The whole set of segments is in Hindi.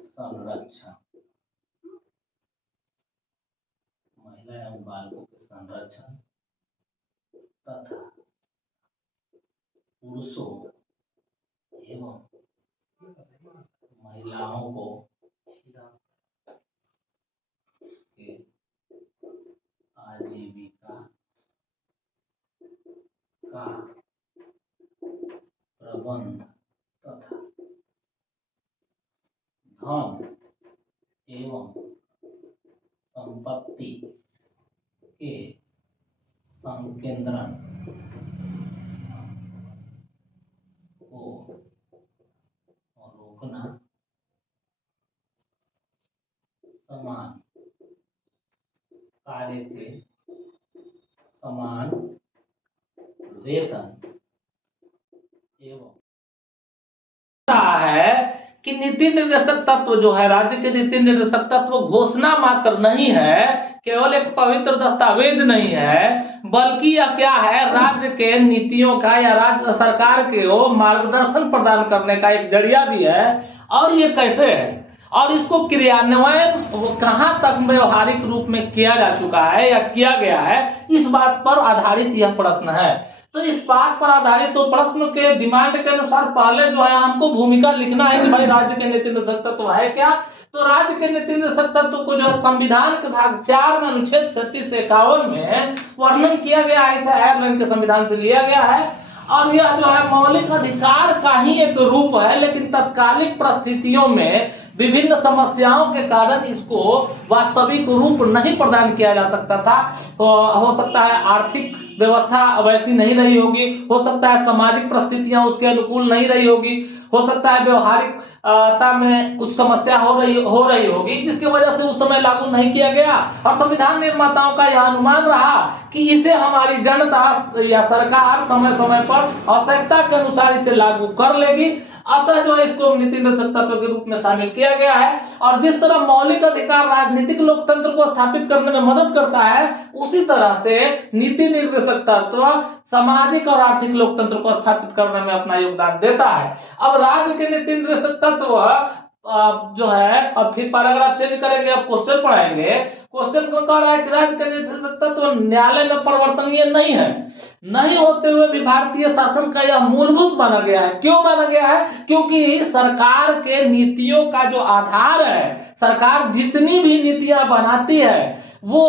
संरक्षण, महिला एवं बालकों के संरक्षण तथा पुरुषों एवं महिलाओं को के आजीविका का प्रबंध तथा धन एवं संपत्ति के संकेंद्रण को रोकना, समान कार्य के समान वेतन एवं है कि नीति निर्देशक तत्व जो है, राज्य के नीति निर्देशक तत्व घोषणा मात्र नहीं है, केवल एक पवित्र दस्तावेज नहीं है, बल्कि यह क्या है, राज्य के नीतियों का या राज्य सरकार के मार्गदर्शन प्रदान करने का एक जरिया भी है। और ये कैसे है और इसको क्रियान्वयन कहां तक व्यवहारिक रूप में किया जा चुका है या किया गया है, इस बात पर आधारित यह प्रश्न है। तो इस बात पर आधारित तो प्रश्न के डिमांड के अनुसार पहले जो है हमको भूमिका लिखना है कि भाई राज्य के नीति निर्देशक तत्व है क्या। तो राज्य के नीति निर्देशक तत्व को जो है संविधान के भाग 4 में अनुच्छेद 36 से 51 में वर्णन किया गया है, इसे आयरलैंड के संविधान से लिया गया है। और यह जो है मौलिक अधिकार का ही एक रूप है, लेकिन तत्कालिक परिस्थितियों में विभिन्न समस्याओं के कारण इसको वास्तविक रूप नहीं प्रदान किया जा सकता था। तो हो सकता है आर्थिक व्यवस्था वैसी नहीं रही होगी, हो सकता है सामाजिक परिस्थितियां उसके अनुकूल नहीं रही होगी, हो सकता है व्यवहारिक में कुछ समस्या हो रही होगी, जिसकी वजह से उस समय लागू नहीं किया गया। और संविधान निर्माताओं का यह अनुमान रहा कि इसे हमारी जनता या सरकार समय समय पर आवश्यकता के अनुसार इसे लागू कर लेगी, अतः जो है इसको नीति निर्देशक तत्व के रूप में शामिल किया गया है। और जिस तरह मौलिक अधिकार राजनीतिक लोकतंत्र को स्थापित करने में मदद करता है, उसी तरह से नीति निर्देशक तत्व सामाजिक और आर्थिक लोकतंत्र को स्थापित करने में अपना योगदान देता है। अब राज्य के नीति निर्देशक तत्व जो है, अब फिर पैराग्राफ चेंज करेंगे, अब क्वेश्चन पढ़ाएंगे। क्वेश्चन को कह रहा है कि राज्य के नीति निर्देशक तत्व न्यायालय में परिवर्तनीय नहीं है, नहीं होते हुए भी भारतीय शासन का यह मूलभूत माना गया है। क्यों माना गया है? क्योंकि सरकार के नीतियों का जो आधार है, सरकार जितनी भी नीतियां बनाती है वो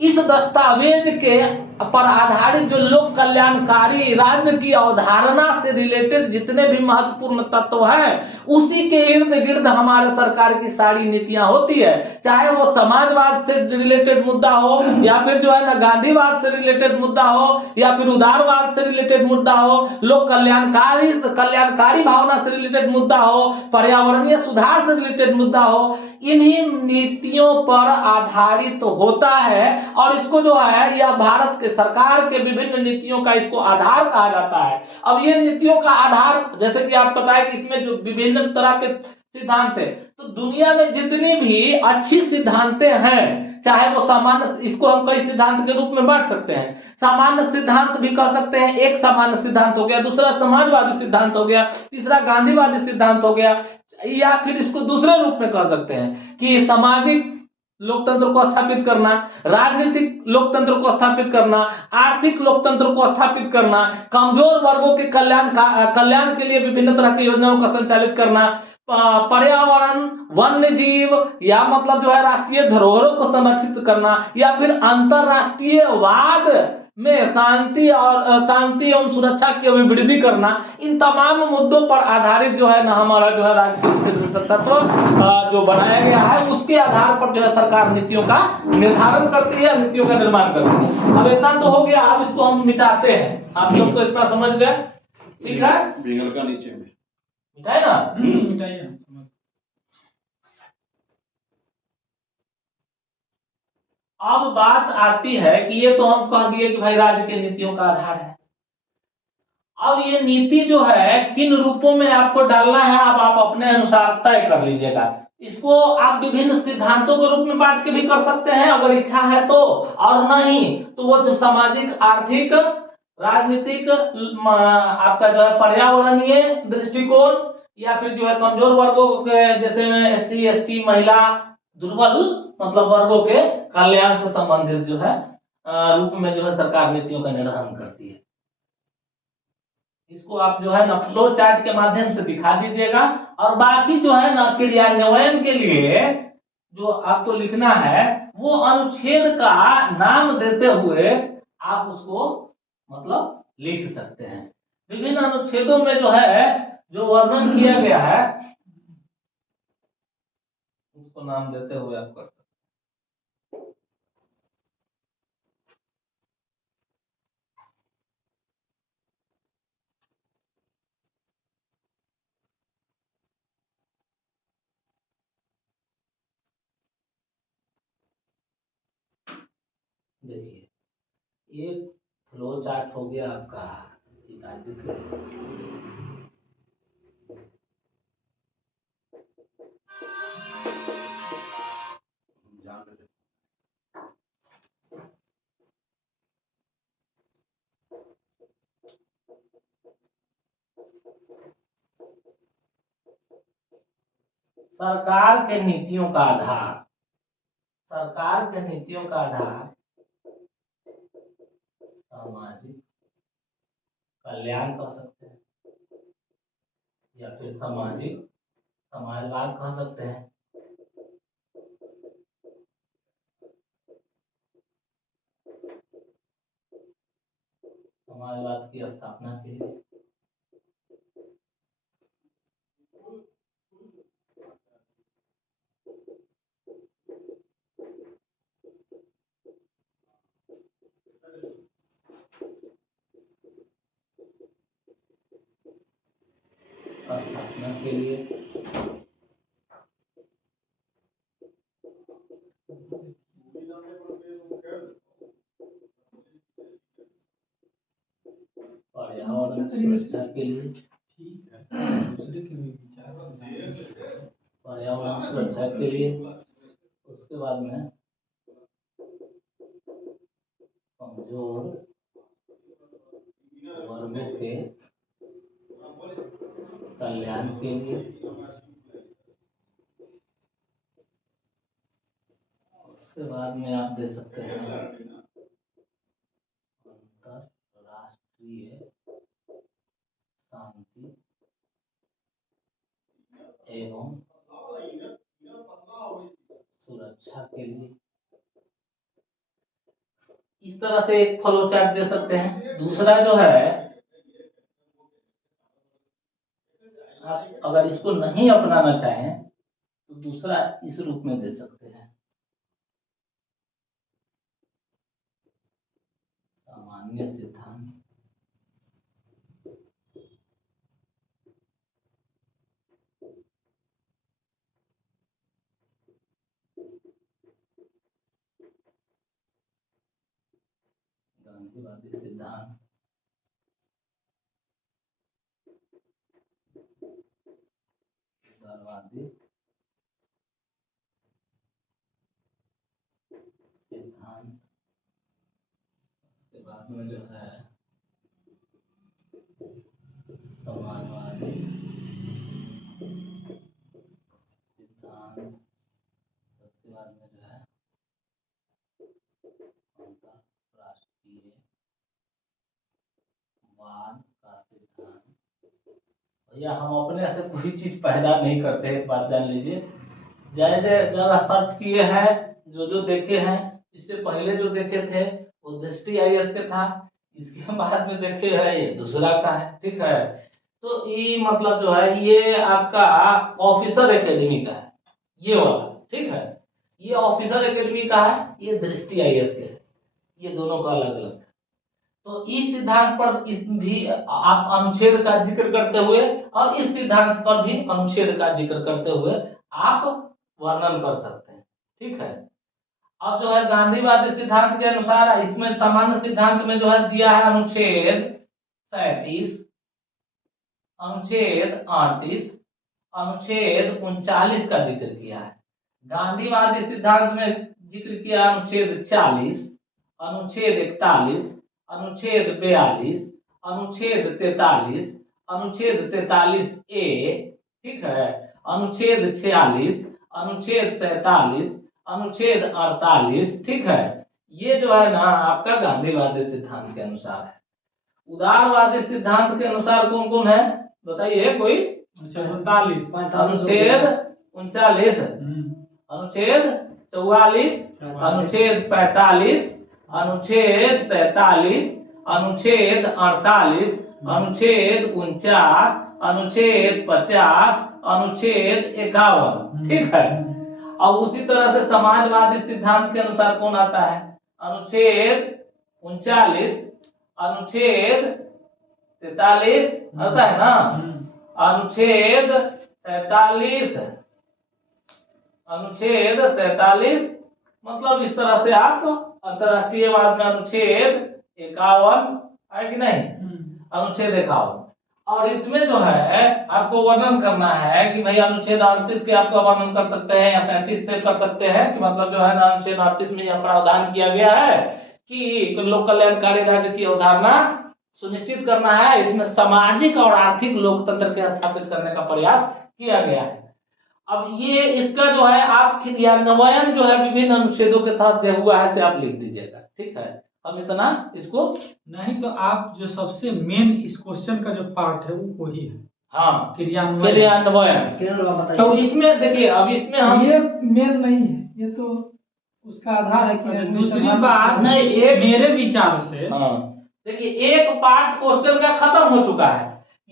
इस दस्तावेज के पर आधारित जो लोक कल्याणकारी राज्य की अवधारणा से रिलेटेड जितने भी महत्वपूर्ण तत्व हैं, उसी के इर्द गिर्द हमारे सरकार की सारी नीतियां होती है। चाहे वो समाजवाद से रिलेटेड मुद्दा हो, या फिर जो है ना गांधीवाद से रिलेटेड मुद्दा हो, या फिर उदारवाद से रिलेटेड मुद्दा हो, लोक कल्याणकारी भावना से रिलेटेड मुद्दा हो, पर्यावरणीय सुधार से रिलेटेड मुद्दा हो, इन्हीं नीतियों पर आधारित होता है। और इसको जो है यह भारत के सरकार के विभिन्न नीतियों का इसको आधार कहा जाता है। अब ये नीतियों का आधार, जैसे कि आप बताएं कि इसमें जो विभिन्न तरह के सिद्धांत है, तो दुनिया में जितनी भी अच्छी सिद्धांतें हैं, चाहे वो सामान्य, इसको हम कई सिद्धांत के रूप में बांट सकते हैं। सामान्य सिद्धांत भी कह सकते हैं, एक सामान्य सिद्धांत हो गया, दूसरा समाजवादी सिद्धांत हो गया, तीसरा गांधीवादी सिद्धांत हो गया, या फिर इसको दूसरे रूप में कह सकते हैं कि सामाजिक लोकतंत्र को स्थापित करना, राजनीतिक लोकतंत्र को स्थापित करना, आर्थिक लोकतंत्र को स्थापित करना, कमजोर वर्गों के कल्याण के लिए विभिन्न तरह की योजनाओं का संचालित करना, पर्यावरण, वन्य जीव, या मतलब जो है राष्ट्रीय धरोहरों को संरक्षित करना, या फिर अंतरराष्ट्रीय वाद में शांति एवं सुरक्षा की अभिवृद्धि करना। इन तमाम मुद्दों पर आधारित जो है ना हमारा जो है राज्य के नीति निर्देशक तत्व जो बनाया गया है, उसके आधार पर जो है सरकार नीतियों का निर्धारण करती है, नीतियों का निर्माण करती है। अब इतना तो हो गया, अब इसको हम मिटाते हैं। आप लोग तो इतना समझ गए, ठीक है? बिगल का नीचे में मिटाए ना, मिटाइए। अब बात आती है कि ये तो हम कह दिए कि भाई राज्य के नीतियों का आधार है। अब ये नीति जो है किन रूपों में आपको डालना है, अब आप अपने अनुसार तय कर लीजिएगा। इसको आप विभिन्न सिद्धांतों के रूप में बांट के भी कर सकते हैं अगर इच्छा है तो, और नहीं तो वो जो सामाजिक, आर्थिक, राजनीतिक, आपका जो है पर्यावरणीय दृष्टिकोण, या फिर जो है कमजोर वर्गों के जैसे SC ST महिला दुर्बल मतलब वर्गों के कल्याण से संबंधित जो है रूप में जो है सरकार नीतियों का निर्धारण करती है। इसको आप जो है ना फ्लो चार्ट के माध्यम से दिखा दीजिएगा, और बाकी जो है ना क्रियान्वयन के लिए जो आपको लिखना है वो अनुच्छेद का नाम देते हुए आप उसको मतलब लिख सकते हैं। विभिन्न अनुच्छेदों में जो है जो वर्णन किया गया है उसको नाम देते हुए आप कर सकते हैं। देखिए एक फ्लो चार्ट हो गया आपका सरकार के नीतियों का आधार, सरकार के नीतियों का आधार सामाजिक कल्याण कह सकते हैं या फिर सामाजिक समाजवाद कह सकते हैं। समाजवाद की स्थापना के लिए पर्यावरण सुरक्षा के लिए पर्यावरण सुरक्षा के लिए, उसके बाद में कमजोर वर्गों के कल्याण के लिए, उसके बाद में आप दे सकते हैं अंतरराष्ट्रीय शांति एवं सुरक्षा के लिए। इस तरह से एक फ्लो चार्ट दे सकते हैं। दूसरा जो है आप अगर इसको नहीं अपनाना चाहें तो दूसरा इस रूप में दे सकते हैं। सामान्य सिद्धांत, गांधीवादी सिद्धांत, उदारवादी सिद्धांत, के बाद में जो है समाजवादी सिद्धांत, उसके बाद में जो है अंतरराष्ट्रीय वाद का सिद्धांत। भैया हम अपने से कोई चीज पैदा नहीं करते, एक बात जान लीजिए। ज्यादा ज्यादा सर्च किए हैं, जो जो देखे हैं, इससे पहले जो देखे थे वो दृष्टि IAS के था, इसके बाद में देखे है ये दूसरा का है। ठीक है, तो ये मतलब जो है ये आपका ऑफिसर एकेडमी का है ये वाला। ठीक है, ये ऑफिसर एकेडमी का है, ये दृष्टि IAS के है, ये दोनों का अलग अलग। तो इस सिद्धांत पर इस भी आप अनुच्छेद का जिक्र करते हुए और इस सिद्धांत पर भी अनुच्छेद का जिक्र करते हुए आप वर्णन कर सकते हैं। ठीक है, अब जो है गांधीवादी सिद्धांत के अनुसार इसमें सामान्य सिद्धांत में जो है दिया है अनुच्छेद 37, अनुच्छेद 38, अनुच्छेद 39 का जिक्र किया है। गांधीवादी सिद्धांत में जिक्र किया अनुच्छेद 40, अनुच्छेद 41, अनुच्छेद 42, अनुच्छेद 43, अनुच्छेद 43A, ठीक है। अनुच्छेद 46, अनुच्छेद 47, अनुच्छेद 48, ठीक है। ये जो है ना आपका गांधीवादी सिद्धांत के अनुसार है। उदारवादी सिद्धांत के अनुसार कौन कौन है बताइए कोई? अनुच्छेद 39, अनुच्छेद 44, अनुच्छेद 45, अनुच्छेद 47, अनुच्छेद 48, अनुच्छेद 49, अनुच्छेद 50, अनुच्छेद 51, ठीक है। अब उसी तरह से समाजवादी सिद्धांत के अनुसार कौन आता है? अनुच्छेद 39, अनुच्छेद 43 आता है ना, अनुच्छेद 47, अनुच्छेद 47, मतलब इस तरह से आप अंतरराष्ट्रीयवाद में अनुच्छेद 51 है कि नहीं, अनुच्छेद 51। और इसमें जो है आपको वर्णन करना है कि भाई अनुच्छेद 38 के आपका वर्णन कर सकते हैं या 37 से कर सकते हैं कि मतलब जो है ना अनुच्छेद 38 में यह प्रावधान किया गया है कि लोक कल्याणकारी राज्य की अवधारणा सुनिश्चित करना है, इसमें सामाजिक और आर्थिक लोकतंत्र के स्थापित करने का प्रयास किया गया है। अब ये इसका जो है आप क्रियान्वयन जो है विभिन्न अनुच्छेदों के तहत जो हुआ है से आप लिख दीजिएगा, ठीक है। हम इतना इसको नहीं तो आप जो सबसे मेन इस क्वेश्चन का जो पार्ट है वो वही है, हाँ क्रियान्वयन। तो इसमें देखिए अब इसमें हम ये मेन नहीं है, ये तो उसका आधार है कि दूसरी बात नहीं एक मेरे विचार से देखिए एक पार्ट क्वेश्चन का खत्म हो चुका है,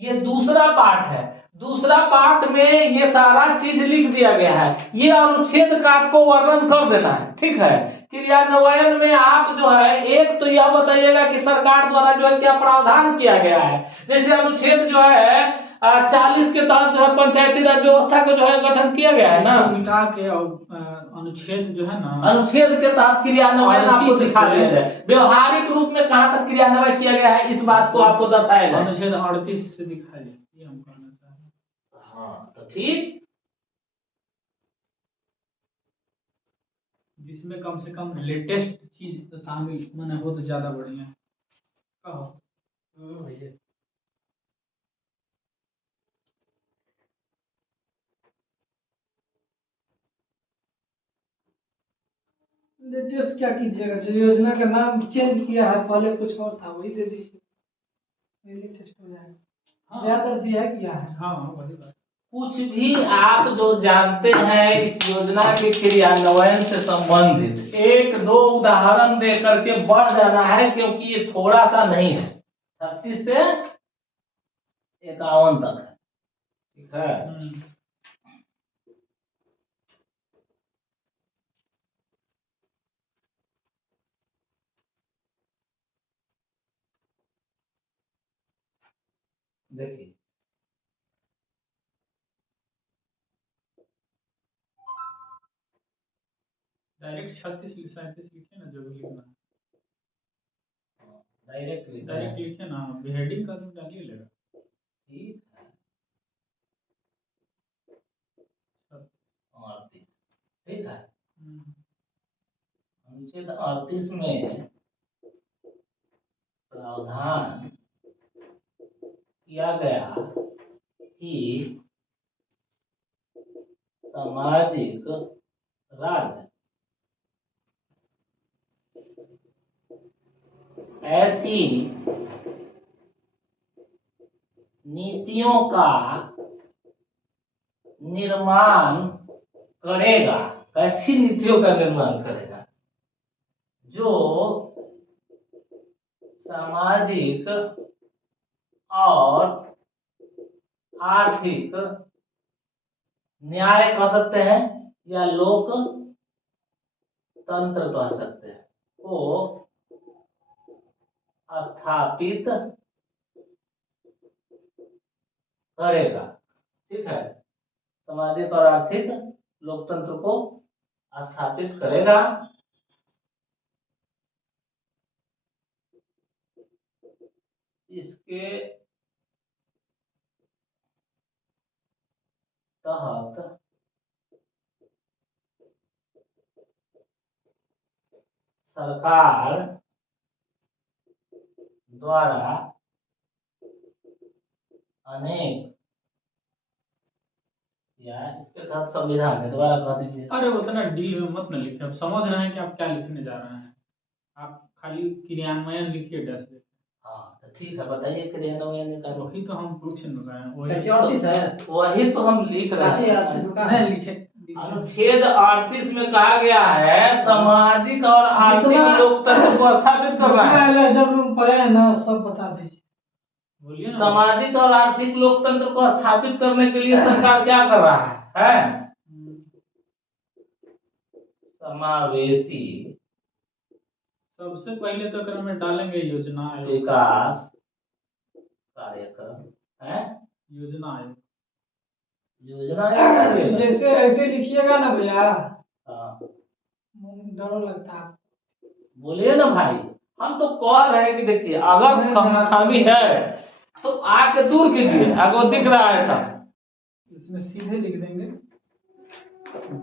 ये दूसरा पार्ट है। दूसरा पार्ट में ये सारा चीज लिख दिया गया है, ये अनुच्छेद का आपको वर्णन कर देना है, ठीक है। क्रियान्वयन में आप जो है एक तो यह बताइएगा कि सरकार द्वारा जो है क्या प्रावधान किया गया है। जैसे अनुच्छेद जो है 40 के तहत जो है पंचायती राज व्यवस्था को जो है गठन किया गया है ना, मिटा के अनुच्छेद जो है ना अनुच्छेद के तहत क्रियान्वयन आपको दिखा दिया जाए। व्यवहारिक रूप में कहां तक क्रियान्वयन किया गया है इस बात को आपको दर्शाया जाए। अनुच्छेद 38 से दिखाया जाए, ये हम कहना चाह रहे हैं। हाँ तो ठीक, जिसमें कम से कम लेटेस्ट चीज शामिल माने हो तो ज्यादा बढ़िया कहो। भैया लेटेस्ट क्या कीजिएगा, जो योजना का नाम चेंज किया है, पहले कुछ और था वही दे दीजिए, लेटेस्ट हो जाएगा। ज्यादा दिया किया है, हाँ वही बात। कुछ भी आप जो जानते हैं इस योजना के क्रियान्वयन से संबंधित एक दो उदाहरण दे करके बढ़ जाना है, क्योंकि ये थोड़ा सा नहीं है, 36 से 51 तक है, ठीक है। देखिए डायरेक्ट 36 37 लिखे ना, जो भी लिखना है डायरेक्ट लिखे ना, हेडिंग का तो डालिए लेगा, ठीक है। 38, ठीक है। अनुच्छेद 38 में प्रावधान किया गया कि सामाजिक राज्य ऐसी नीतियों का निर्माण करेगा, ऐसी नीतियों का निर्माण करेगा जो सामाजिक और आर्थिक न्याय कह सकते हैं या लोक तंत्र कह सकते हैं को स्थापित करेगा, ठीक है। सामाजिक और आर्थिक लोकतंत्र को स्थापित करेगा। इसके तहत सरकार द्वारा अनेक यार इसके तहत संविधान है, दोबारा कह दीजिए। अरे उतना डील में मत न लिखिए, अब समझ रहे हैं कि आप क्या लिखने जा रहे हैं। आप खाली क्रियान्वयन लिखिए डैश लिखिए। हाँ तो ठीक है, बताइए क्रियान्वयन का। वही तो हम पूछ रहे हैं, वही तो हम लिख रहे हैं। नहीं लिखे। अनुच्छेद 38 में कहा गया है सामाजिक और आर्थिक लोकतंत्र को स्थापित करना है। जब हम पढ़े हैं ना सब बता दीजिए। बोलिए ना। सामाजिक और आर्थिक लोकतंत्र को स्थापित करने के लिए सरकार क्या कर रहा है? समावेशी सबसे पहले तो क्रम में डालेंगे योजना आयोग, विकास कार्यक्रम है। योजना आयोग, योजना आयोग जैसे ऐसे लिखिएगा ना भैया, हाँ। डर लगता है। बोलिए ना भाई, हम तो कह रहे हैं कि देखिए अगर खामी है तो आके दूर कीजिए, अगर दिख रहा है तो इसमें सीधे लिख देंगे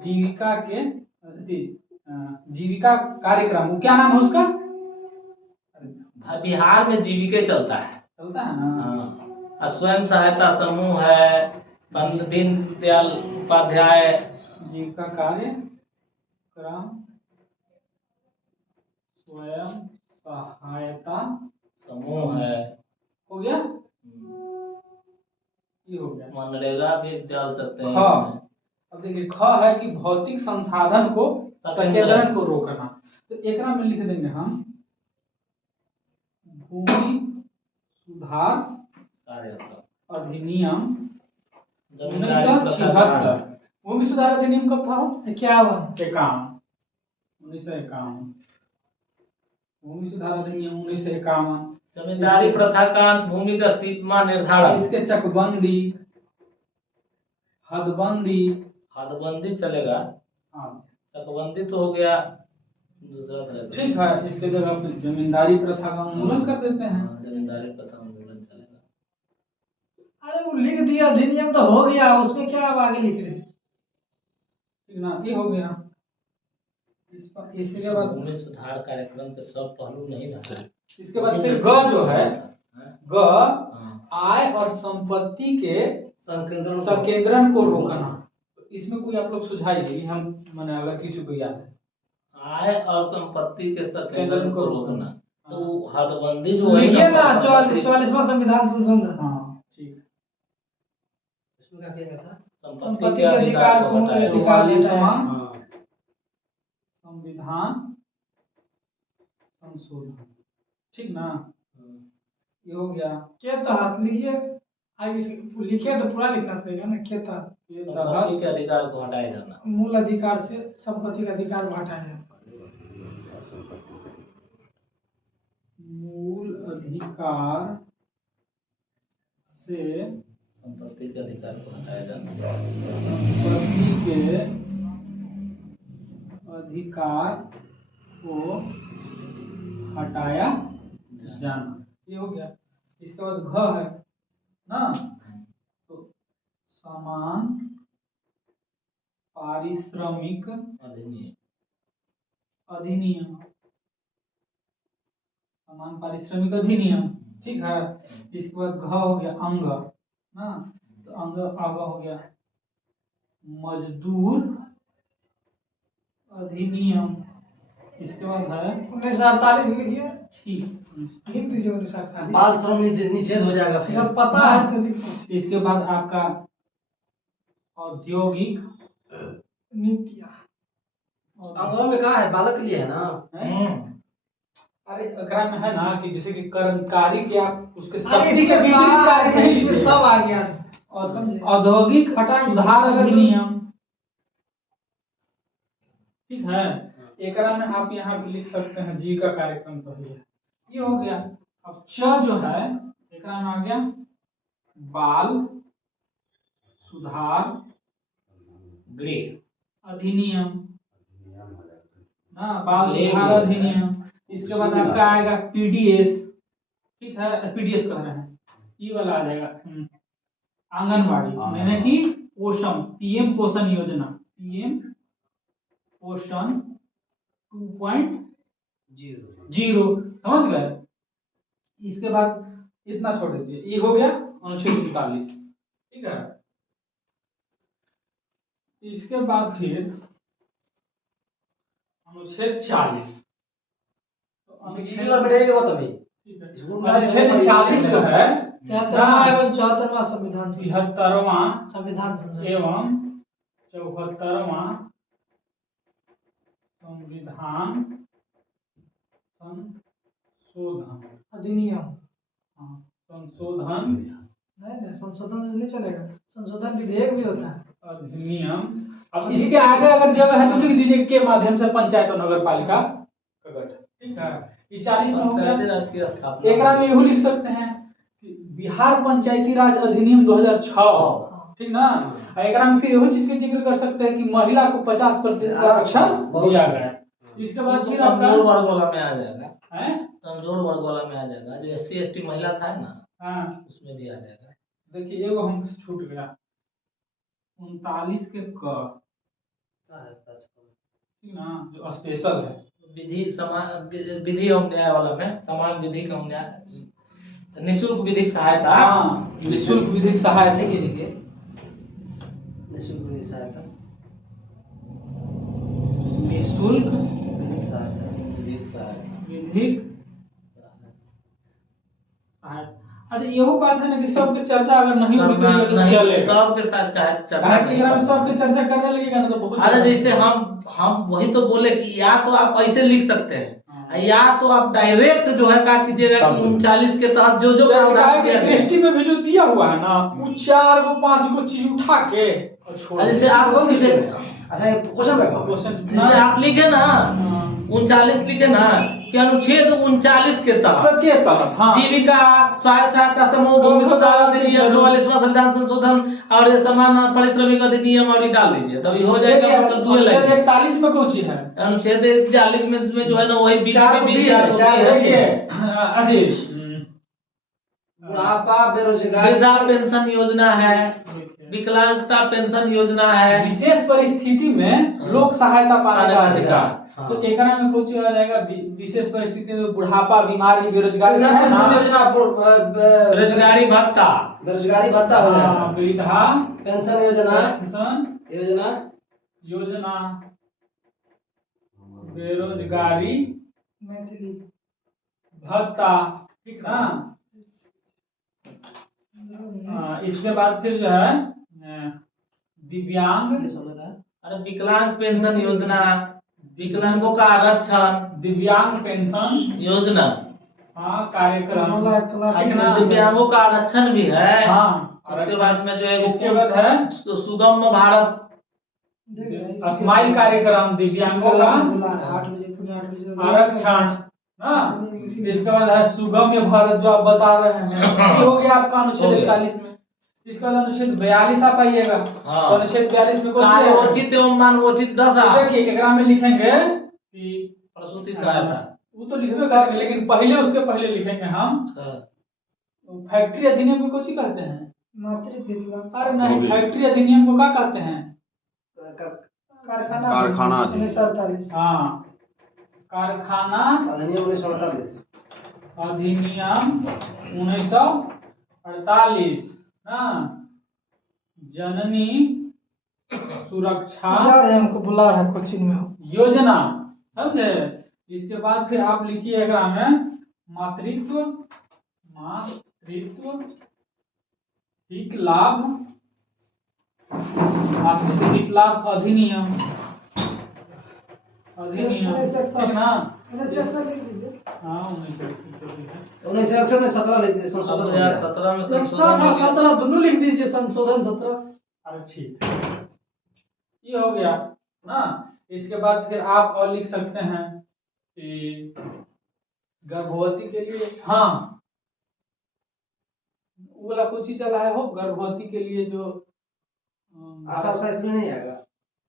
जीविका के जीविका कार्यक्रम। वो क्या नाम है उसका? बिहार में जीविका चलता है ना। हाँ। स्वयं सहायता समूह है, दीनदयाल उपाध्याय जीविका कार्यक्रम, स्वयं सहायता समूह है। हो गया, ये हो गया। मनरेगा भी चल सकते हैं। हाँ। अब देखिए ख है कि भौतिक संसाधन को संकेंद्रण को रोकना, तो एक में लिख देंगे हम भूमि सुधार अधिनियम 1976। भूमि सुधार अधिनियम कब था? 51। 1951 भूमि सुधार अधिनियम 1951। जमींदारी प्रथा का अंत, भूमि का सीमा निर्धारण, इसके चकबंदी, हदबंदी चलेगा। हाँ, चकबंदी तो हो गया दूसरा तरह। ठीक है, इसके जगह पे जमींदारी प्रथा का उन्मूलन कर देते हैं। जमींदारी प्रथा उन्मूलन चलेगा। अरे वो लिख दिया अधिनियम तो हो गया, उसमें क्या आप आगे लिख रहे हैं? ठीक ना, ये हो गया। इसके बाद भूमि सुधार कार्यक्रम के सब पहलू नहीं रहा है। इसके बाद फिर ग जो है, ग आय और संपत्ति के संकेंद्रण को रोकना। तो इसमें कोई आप लोग सुझाइए, हम मैंने अलग किसी को याद है। आय और संपत्ति के संकेंद्रण को रोकना, तो हदबंदी जो है लिखिए ना 44वां संविधान संशोधन। हाँ ठीक। इसमें क्या किया था? संपत्ति के अधिकार को हटाया। संविधान संशोधन, ठीक ना, ये हो गया। के तहत लिखिए, आगे से लिखिए तो पूरा लिखना पड़ेगा ना। के तहत संपत्ति के अधिकार को हटाया जाना, मूल अधिकार से संपत्ति का अधिकार को हटाया जाना। मूल अधिकार से संपत्ति के अधिकार को हटाया जाना, संपत्ति के अधिकार को हटाया जाना, ये हो गया। इसके बाद घ है ना, तो समान पारिश्रमिक अधिनियम, समान पारिश्रमिक अधिनियम, ठीक है। इसके बाद घ हो गया अंग ना, तो अंग आगे हो गया मजदूर अधिनियम। इसके बाद है 1948 लिखिए। ठीक, लिख दीजिए 1948। बाल श्रम निषेध हो जाएगा फिर। जब पता है तो लिखो। इसके बाद आपका औद्योगिक नीतियाँ। अंग्रेजी में कहा है बालक के लिए है ना। अरे अकरा में है ना कि जैसे कि कर्मकारी के आप उसके अरे शक्ति इसमें के सब विपरीत आ कार्य गया, नहीं इसमें लीजिए। सब आ गया। औद्योगिक सुधार अधिनियम, ठीक है। एक में आप यहाँ भी लिख सकते हैं जी का कार्यक्रम तो है, ये हो गया। अब च जो है एक में आ गया बाल सुधार गृह अधिनियम ना, बाल सुधार अधिनियम। इसके बाद आपका आएगा पीडीएस, ठीक है, पीडीएस कह रहे हैं, ये वाला आ जाएगा आंगनबाड़ी, मैंने कि पोषण, पीएम पोषण योजना, पीएम पोषण 2.0, समझ गए। इसके बाद इतना छोड़ दीजिए, ये हो गया अनुच्छेद 39, ठीक है। इसके बाद फिर अनुच्छेद 40। तो बिजली वाला बैठेगा वो तभी अनुच्छेद 40 जो है 73वां एवं 74वां संविधान 73वां संविधान संशोधन एवं 74वां संविधान संशोधन अधिनियम। हाँ, संशोधन नहीं संशोधन से नहीं चलेगा, संशोधन विधेयक भी होता है। अधिनियम। अब इसके आगे अगर जगह है तो लिख दीजिए के माध्यम से पंचायत और नगर पालिका का गठन। ठीक है, ये 40 में हो गया। एक में यही लिख सकते हैं कि बिहार पंचायती राज अधिनियम 2006, ठीक ना। एक में फिर यही चीज के जिक्र कर सकते हैं कि महिला को 50% आरक्षण दिया गया है। इसके बाद फिर आपका कमजोर वर्ग वाला में आ जाएगा, है कमजोर वर्ग वाला में आ जाएगा, जो SC ST महिला था ना, हाँ, उसमें भी आ जाएगा। देखिए एगो हम छूट गया 39 के क, ठीक ना, जो स्पेशल है। विधि एवं न्याय वाला में समान विधि एवं न्याय निःशुल्क विधिक सहायता। हाँ, निःशुल्क विधिक सहायता लिखिए निःशुल्क विधिक सहायता निःशुल्क विधिक सहायता विधिक सहायता। अरे यही बात है ना कि सबके चर्चा अगर नहीं होगी तो ये नहीं, चलेगा। सबके साथ चर्चा काहे कि नहीं अगर करना। सबके चर्चा करने लगेगा ना तो बहुत अरे जैसे हम वही तो बोले कि या तो आप ऐसे लिख सकते हैं, या तो आप डायरेक्ट जो है क्या कीजिएगा कि 39 के तहत जो जो प्रावधान दिया गया है। दृष्टि में भी जो दिया हुआ है ना, वो 4 गो 5 गो चीज उठा के और छोड़ जैसे आप सीधे अच्छा ये क्वेश्चन रहेगा क्वेश्चन जैसे आप लिखे ना 39 लिखे ना कि अनुच्छेद 39 के तहत के तहत, हाँ, जीविका सहायता समूह भूमि सुधार अधिनियम 44वां संविधान संशोधन और ये समान पारिश्रमिक अधिनियम और ये डाल दीजिए तभी हो जाएगा। मतलब दो लाइन 41 में कौन सी है? अनुच्छेद 41 में जो है ना वही चार बीच भी है, चार देखिए अजीज बुढ़ापा बेरोजगारी वृद्धा पेंशन योजना है, विकलांगता पेंशन योजना है, विशेष परिस्थिति में लोक सहायता पाने का अधिकार। हाँ। तो एकरा में कुछ आ जाएगा विशेष परिस्थिति में बुढ़ापा, बीमारी, बेरोजगारी है ना, बेरोजगारी भत्ता, बेरोजगारी भत्ता हो जाएगा, हाँ, वृद्धा पेंशन योजना पेंशन योजना, बेरोजगारी मैथिली भत्ता, ठीक ना। इसके बाद फिर जो है दिव्यांग, अरे विकलांग पेंशन योजना, विकलांगों का आरक्षण, दिव्यांग पेंशन योजना, हाँ, कार्यक्रम, क्लास ठीक ना। दिव्यांगों का आरक्षण भी है। हाँ, उसके बाद में जो है इसके बाद है सुगम भारत स्माइल कार्यक्रम, दिव्यांगों का 8 बजे पूरे 8 बजे आरक्षण ना। इसके बाद है सुगम्य भारत जो आप बता रहे हैं, ये हो गया आपका अनुच्छेद 41 में। इसके बाद अनुच्छेद 42 आप आइएगा। हाँ। तो अनुच्छेद 42 में कौन सी है? कार्योचित एवं मानवोचित दशा, तो देखिए एकरा में लिखेंगे कि प्रसूति सहायता, वो तो लिखबे करेंगे लेकिन पहले उसके पहले लिखेंगे हम फैक्ट्री अधिनियम को कौन कहते हैं? मातृत्व अरे नहीं, फैक्ट्री अधिनियम को क्या कहते हैं? कारखाना 1948 हाँ, कारखाना अधिनियम 1948 अधिनियम 1948 ना। जननी सुरक्षा हमको बुला है कोचिंग में योजना, समझे। इसके बाद फिर आप लिखिए एकरा में मातृत्व हित लाभ, मातृत्व हित लाभ अधिनियम, ठीक ना। हाँ 1961 में 17 लिख दीजिए संशोधन हो गया। 2017 में संशोधन हो गया। 17 दोनों लिख दीजिए, संशोधन 17। अरे ठीक, ये हो गया ना। इसके बाद फिर आप और लिख सकते हैं कि गर्भवती के लिए, हाँ, वो वाला कुछ ही चला है हो, गर्भवती के लिए जो आशा उसा इसमें नहीं आएगा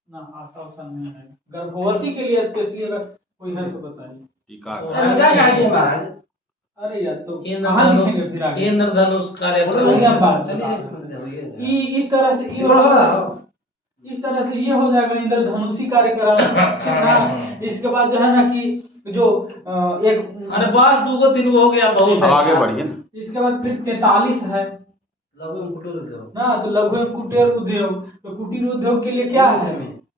ना, आशा उसा नहीं है। गर्भवती के लिए स्पेशली अगर कोई है तो बताइए। अरे क्या कहेंगे महाराज? अरे यार तो केंद्र कहाँ धनुष, लिखेंगे फिर आगे? केंद्र धनुष बोलो कार्यक्रम, क्या बात ये इस तरह से ये हो जाएगा इंद्र धनुषी कार्यक्रम, ठीक ना। इसके बाद जो है ना कि जो एक, अरे बस 2 3 हो गया बहुत है। आगे बढ़िए। इसके बाद फिर 43 है लघु एवं कुटीर उद्योग ना, तो लघु एवं कुटीर उद्योग, तो कुटीर उद्योग के लिए क्या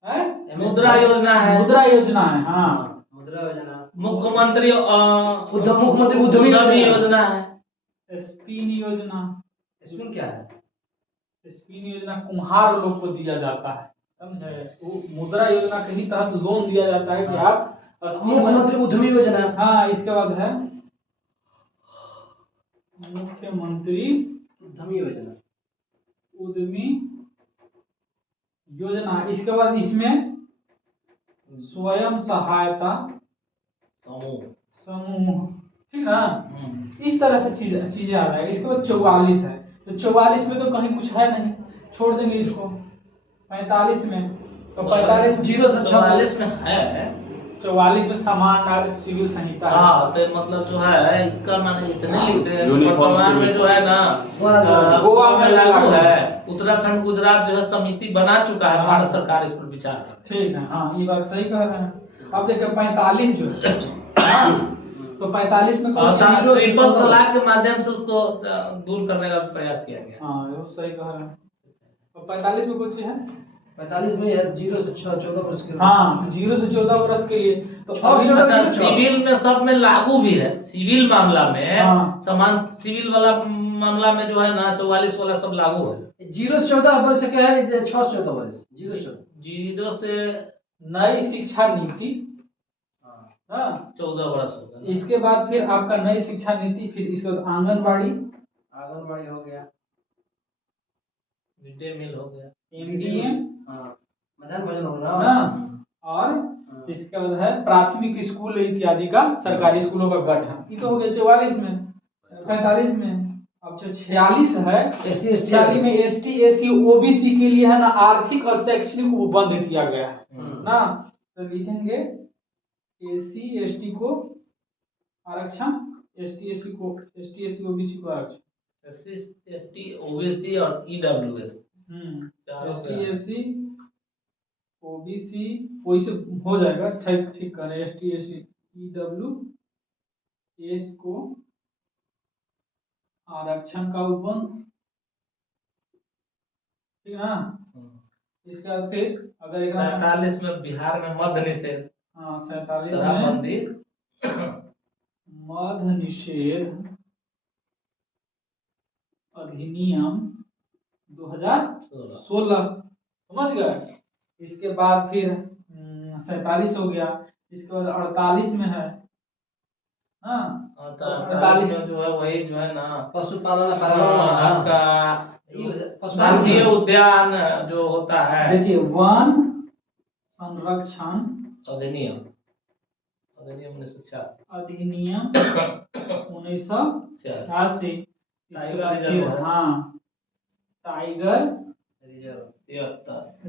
है? मुद्रा योजना है, मुद्रा योजना है। हाँ, मुद्रा योजना, मुख्यमंत्री मुख्यमंत्री उद्यमी योजना है, स्पिन योजना। इसमें क्या है? स्पिन योजना कुम्हार लोग को दिया जाता है, समझे? वो मुद्रा योजना के ही तहत लोन दिया जाता है कि आप मुख्यमंत्री उद्यमी योजना। हाँ, इसके बाद है मुख्यमंत्री उद्यमी योजना, उद्यमी योजना। इसके बाद इसमें स्वयं सहायता समूह, ठीक है ना? इस तरह से चीजें आ जाएगी। इसके बाद 44 है, तो 44 में तो कहीं कुछ है नहीं, छोड़ देंगे इसको। 45 में, तो 45 0 से 44 में है, 44 में समान नागरिक सिविल संहिता है। हाँ, तो मतलब जो है इसका माने इतने लिखते हैं, वर्तमान में जो है ना गोवा में लागू है, उत्तराखंड गुजरात जो है समिति बना चुका है, भारत सरकार इस पर विचार कर रही है। ठीक है, हाँ, ये बात सही कह रहे हैं। अब देखिए 45 जो है, तो 45 में ट्रिपल तलाक के माध्यम से उसको दूर करने का प्रयास किया गया। हाँ, वो सही कह रहे हैं। तो 45 में कुछ है, 45 में है 0 से 14 वर्ष के लिए। हाँ, 0 से 14 वर्ष के लिए। तो अच्छा, सिविल में सब में लागू भी है, सिविल मामला में हाँ। समान, सिविल वाला मामला में जो है ना 44 वाला सब लागू है। 0 से 14 वर्ष क्या है? 6 से 14 वर्ष, 0 से 14। 0 से नई शिक्षा नीति, हाँ, 14 वर्ष होगा। इसके बाद फिर आपका नई शिक्षा नीति, फिर इसके बाद आंगनबाड़ी हो गया, मिड डे मील हो गया, एमडीएम, मध्याह्न भोजन हो ना, गया, और इसके बाद है प्राथमिक स्कूल इत्यादि का सरकारी स्कूलों का गठन। ये तो हो गया 44 में। 45 में अब जो 46 है, 46 में एसटी एससी ओबीसी के लिए है ना आर्थिक और शैक्षणिक उपबंध किया गया है ना। तो लिखेंगे एससी एसटी को आरक्षण, एसटी एससी ओबीसी को आरक्षण, एसटी ओबीसी और ईडब्ल्यूएस, एसटी एससी ओबीसी वही से हो जाएगा। ठीक कर रहे हैं, एसटी एससी ईडब्ल्यूएस को आरक्षण का उपबंध, ठीक है ना। इसके बाद फिर अगर 47 में बिहार में मद्य निषेध, हाँ 47 में शराबबंदी, मद्य निषेध अधिनियम 2016, समझ गए। इसके बाद फिर 47 हो गया। इसके बाद 48 में है, हाँ 48 में जो है वही जो है ना पशुपालन आपका भारतीय उद्यान जो होता है, देखिए वन संरक्षण अधिनियम 1986, अधिनियम 1986। हाँ, टाइगर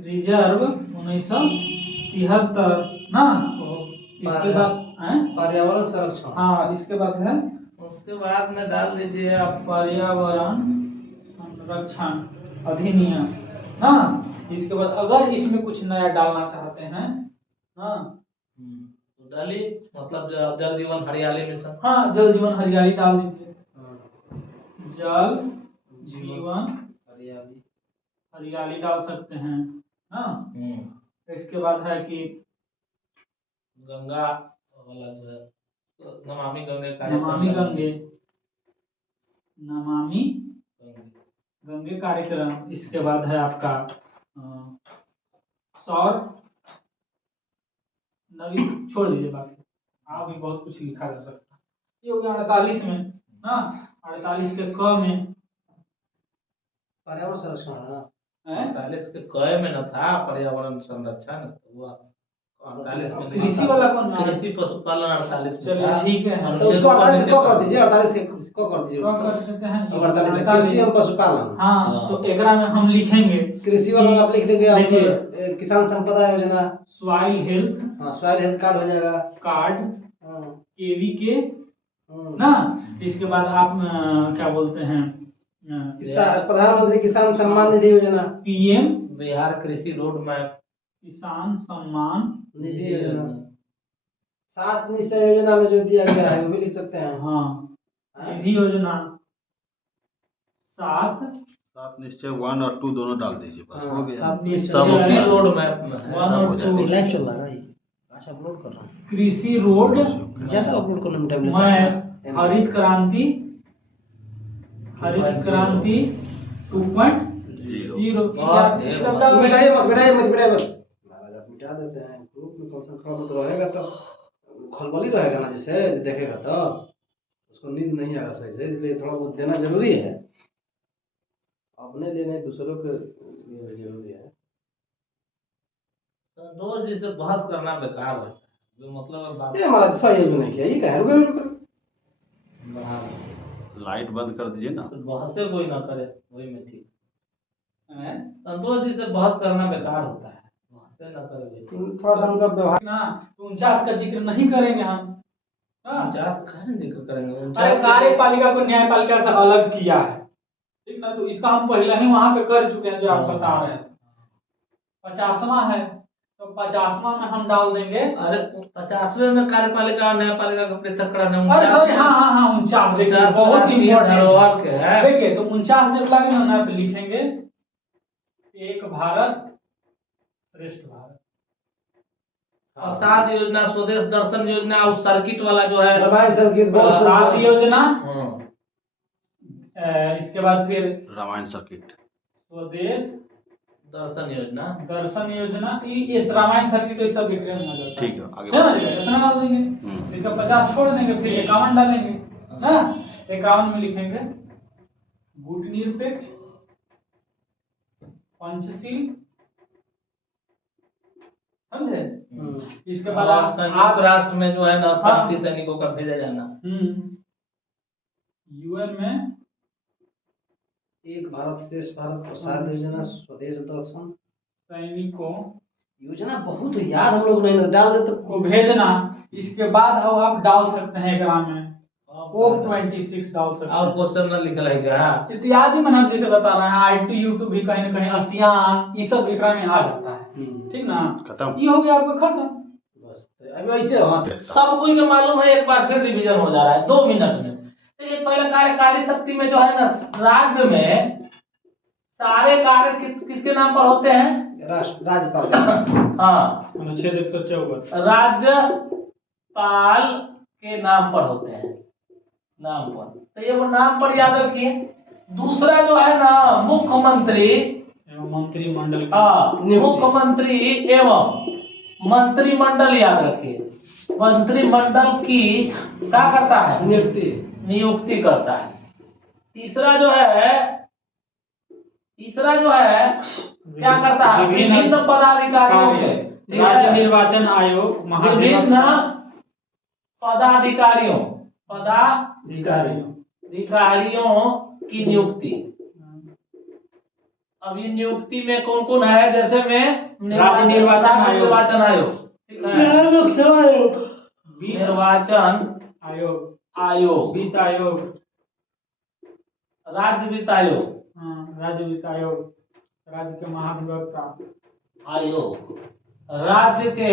रिजर्व 1973 ना। इसके बाद पर्यावरण संरक्षण, हाँ, इसके बाद है, उसके बाद में डाल दीजिए आप पर्यावरण संरक्षण अधिनियम ना। इसके बाद अगर इसमें कुछ नया डालना चाहते हैं, हाँ तो डालिए, मतलब जल जीवन हरियाली मिशन, हाँ, जल जीवन हरियाली डाल दीजिए। जल जीवन हरियाली डाल सकते हैं, हाँ। इसके बाद है कि गंगा वाला जो है नमामि गंगे गंगे कार्यक्रम। इसके बाद है आपका सौर नवी, छोड़ दीजिए बाकी, आप भी बहुत कुछ लिखा जा सकता है। ये हो गया 48 में ना। 48 के क में पर्यावरण संरक्षण है ना। 48 के क में न था पर्यावरण संरक्षण, वो 48 में कृषि वाला कौन है? कृषि पशुपालन 48 में चलिए था। ठीक है, तो उसको 48 को कर दीजिए, 48 को कर दीजिए, कर देते हैं। 48 कृषि और पशुपालन। हाँ, तो एकरा में हम लिखेंगे कृषि वाला आप लिख देंगे, आप किसान संपदा योजना, सॉइल हेल्थ, हाँ सॉइल हेल्थ कार्ड हो जाएगा, कार्ड केवीके ना। इसके बाद आप क्या बोलते हैं, प्रधानमंत्री किसान सम्मान निधि योजना, पीएम बिहार कृषि रोड मैप, किसान सम्मान निधि योजना, 7 निश्चय योजना में जो दिया गया है वो भी लिख सकते हैं। हाँ, निधि योजना 7 सात निश्चय 1 और 2 दोनों डाल दीजिए बस हो गया। सात निश्चय सब हो कृषि गया। रोड मैप में है। 1 और 2 लाइव चल रहा है भाई। अच्छा अपलोड कर रहा हूँ। कृषि रोड ज्यादा अपलोड करने में टाइम लगता मैं है। हरित क्रांति 2.0 मिटाइए मत महाराज, आप मिटा देते हैं ग्रुप में कम से कम थोड़ा बहुत रहेगा तो खलबली रहेगा ना, जैसे देखेगा तो उसको नींद नहीं आएगा सही से, इसलिए थोड़ा बहुत देना जरूरी है। अपने लिए नहीं दूसरों के लिए जरूरी है। संतोष जी से बहस करना बेकार रहता है, जो मतलब है बात ये महाराज सही भी नहीं किया, ये कह रुको रुको। बढ़ा दो। लाइट बंद कर दीजिए ना। तो बहस से कोई ना करे वही में ठीक। है संतोष जी से बहस करना बेकार होता है, बहस से ना करे वही ठीक। थोड़ा सा उनका व्यवहार ना। तो 49 का जिक्र नहीं करेंगे हम। हाँ? 49 का है जिक्र करेंगे। अरे 49 कार्यपालिका को न्यायपालिका से अलग किया है, ठीक ना। तो इसका हम पहले ही वहां पे कर चुके हैं जो आप बता रहे हैं। 50वां है तो 50वां में हम डाल देंगे। अरे 50वें में कार्यपालिका और न्यायपालिका का पृथक्करण है। अरे सॉरी, हाँ हाँ हाँ 49 देखिए 49 बहुत राष्ट्रीय इम्पोर्टेंट धरोहर के है। देखिए तो 49 जब लगेगा ना तो लिखेंगे एक भारत श्रेष्ठ भारत। प्रसाद योजना, स्वदेश दर्शन योजना और सर्किट वाला जो है रामायण सर्किट बहुत प्रसाद योजना, हाँ। इसके बाद फिर रामायण सर्किट स्वदेश दर्शन योजना। दर्शन योजना, ये रामायण सर्किट तो सब विक्रम आ जाता है। ठीक है आगे समझ बढ़िए। गए? इतना डाल देंगे, इसका 50 छोड़ देंगे, फिर 51 डालेंगे ना। 51 में लिखेंगे गुट निरपेक्ष पंचशील, समझे। इसके बाद और आप संयुक्त राष्ट्र में जो है ना हाँ। शांति सैनिकों का भेजा जाना। यूएन में एक भारत श्रेष्ठ भारत प्रसाद योजना स्वदेश दर्शन सैनिकों योजना बहुत याद हम लोग नहीं डाल देते। को भेजना। इसके बाद अब आप डाल सकते हैं ग्राम में COP26 डाल सकते और हैं। क्वेश्चन न लिखल है क्या? इत्यादि में हम जैसे बता रहे हैं IT यूट्यूब भी कहीं ना कहीं आसियान ये सब विक्रम में आ जाता है, ठीक ना। खत्म। ये हो गया आपका खत्म। बस अभी ऐसे हाँ सब कोई को मालूम है, एक बार फिर रिवीजन हो जा रहा है 2 मिनट में। तो ये पहले कार्यकारी शक्ति में जो है ना राज्य में सारे कार्य किसके नाम पर होते हैं? राज्यपाल हाँ, अनुच्छेद 154 राज्यपाल के नाम पर होते हैं, नाम पर। तो ये वो नाम पर याद रखिए। दूसरा जो है ना मुख्यमंत्री एवं मंत्रिमंडल मुख्यमंत्री एवं मंत्रिमंडल याद रखिए। मंत्रिमंडल की क्या करता है? नियुक्ति करता है। तीसरा जो है क्या करता है? विभिन्न पदाधिकारियों के राज्य निर्वाचन आयोग विभिन्न पदाधिकारियों की नियुक्ति। अब ये नियुक्ति में कौन कौन है? जैसे में राज्य निर्वाचन आयोग, ठीक है? निर्वाचन आयोग, वित्त आयोग, राज्य वित्त आयोग, राज्य वित्त आयोग, राज्य के महाधिवक्ता आयोग, राज्य के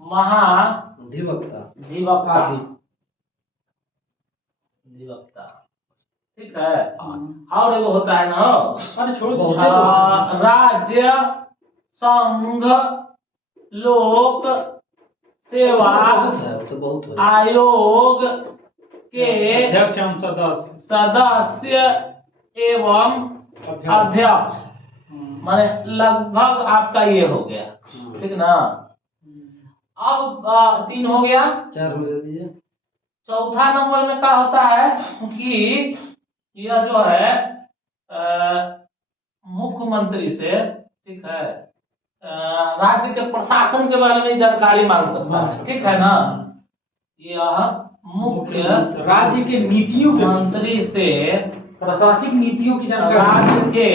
महाधिवक्ता, अधिवक्ता अधिवक्ता, ठीक है। और एगो होता है ना अरे छोड़ दो। राज्य संघ लोक सेवा बहुत है आयोग के अध्यक्ष एवं सदस्य एवं अध्यक्ष, माने लगभग आपका ये हो गया, ठीक ना। अब 3 हो गया। 4 में दे दीजिए। चौथा नंबर में क्या होता है कि यह जो है मुख्यमंत्री से, ठीक है, राज्य के प्रशासन के बारे में जानकारी मांग सकता है, ठीक है ना। यह मुख्य राज्य के नीतियों के मंत्री से प्रशासनिक नीतियों की जानकारी, राज्य के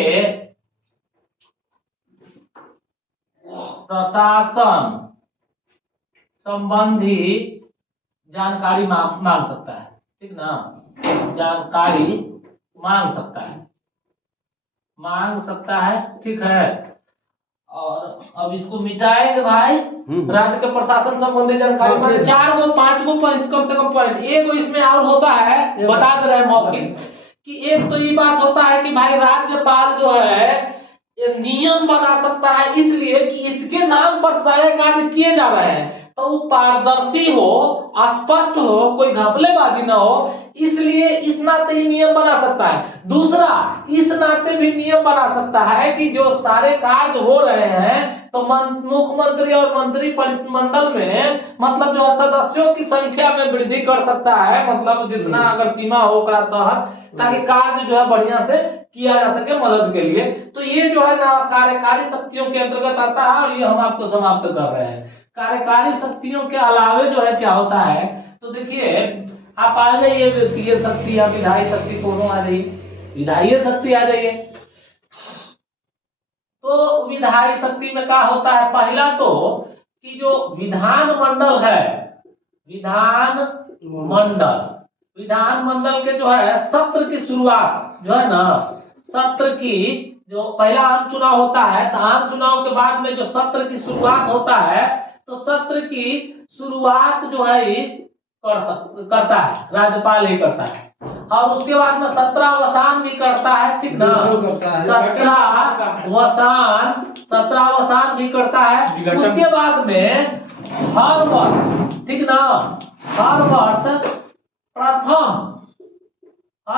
प्रशासन संबंधी जानकारी मांग सकता है, ठीक ना। जानकारी मांग सकता है, ठीक है। और अब इसको मिटाएंगे भाई। राज्य के प्रशासन संबंधी जानकारी माने 4 गो 5 गो कम से कम पॉइंट। एक इसमें और होता है, बता दे रहे हैं मौखिक, कि एक तो ये बात होता है कि भाई राज्यपाल जो है ये नियम बना सकता है, इसलिए कि इसके नाम पर सारे कार्य किए जा रहे हैं तो वो पारदर्शी हो, स्पष्ट हो, कोई घपलेबाजी ना हो, इसलिए इस नाते ही नियम बना सकता है। दूसरा, इस नाते भी नियम बना सकता है कि जो सारे कार्य हो रहे हैं तो मुख्यमंत्री और मंत्री परिमंडल में मतलब जो सदस्यों की संख्या में वृद्धि कर सकता है, मतलब जितना अगर सीमा हो तहत, ताकि कार्य जो है बढ़िया से किया जा सके मदद के लिए। तो ये जो है ना कार्यकारी शक्तियों के अंतर्गत आता है और ये हम आपको समाप्त कर रहे हैं। कार्यकारी शक्तियों के अलावे जो है क्या होता है, तो देखिए आप आ जाइए वित्तीय शक्ति या विधायी शक्ति, दोनों आ जाइए। विधायी शक्ति आ जाइए, तो विधायी शक्ति में क्या होता है, पहला तो कि जो विधान मंडल है, विधान मंडल के जो है सत्र की शुरुआत जो है ना, सत्र की जो पहला आम चुनाव होता है तो आम चुनाव के बाद में जो सत्र की शुरुआत होता है तो सत्र की शुरुआत जो है करता है राज्यपाल ही करता है, और उसके बाद में सत्रावसान भी करता है, ठीक ना, सत्रावसान भी करता है। उसके बाद में हर वर्ष, ठीक ना, हर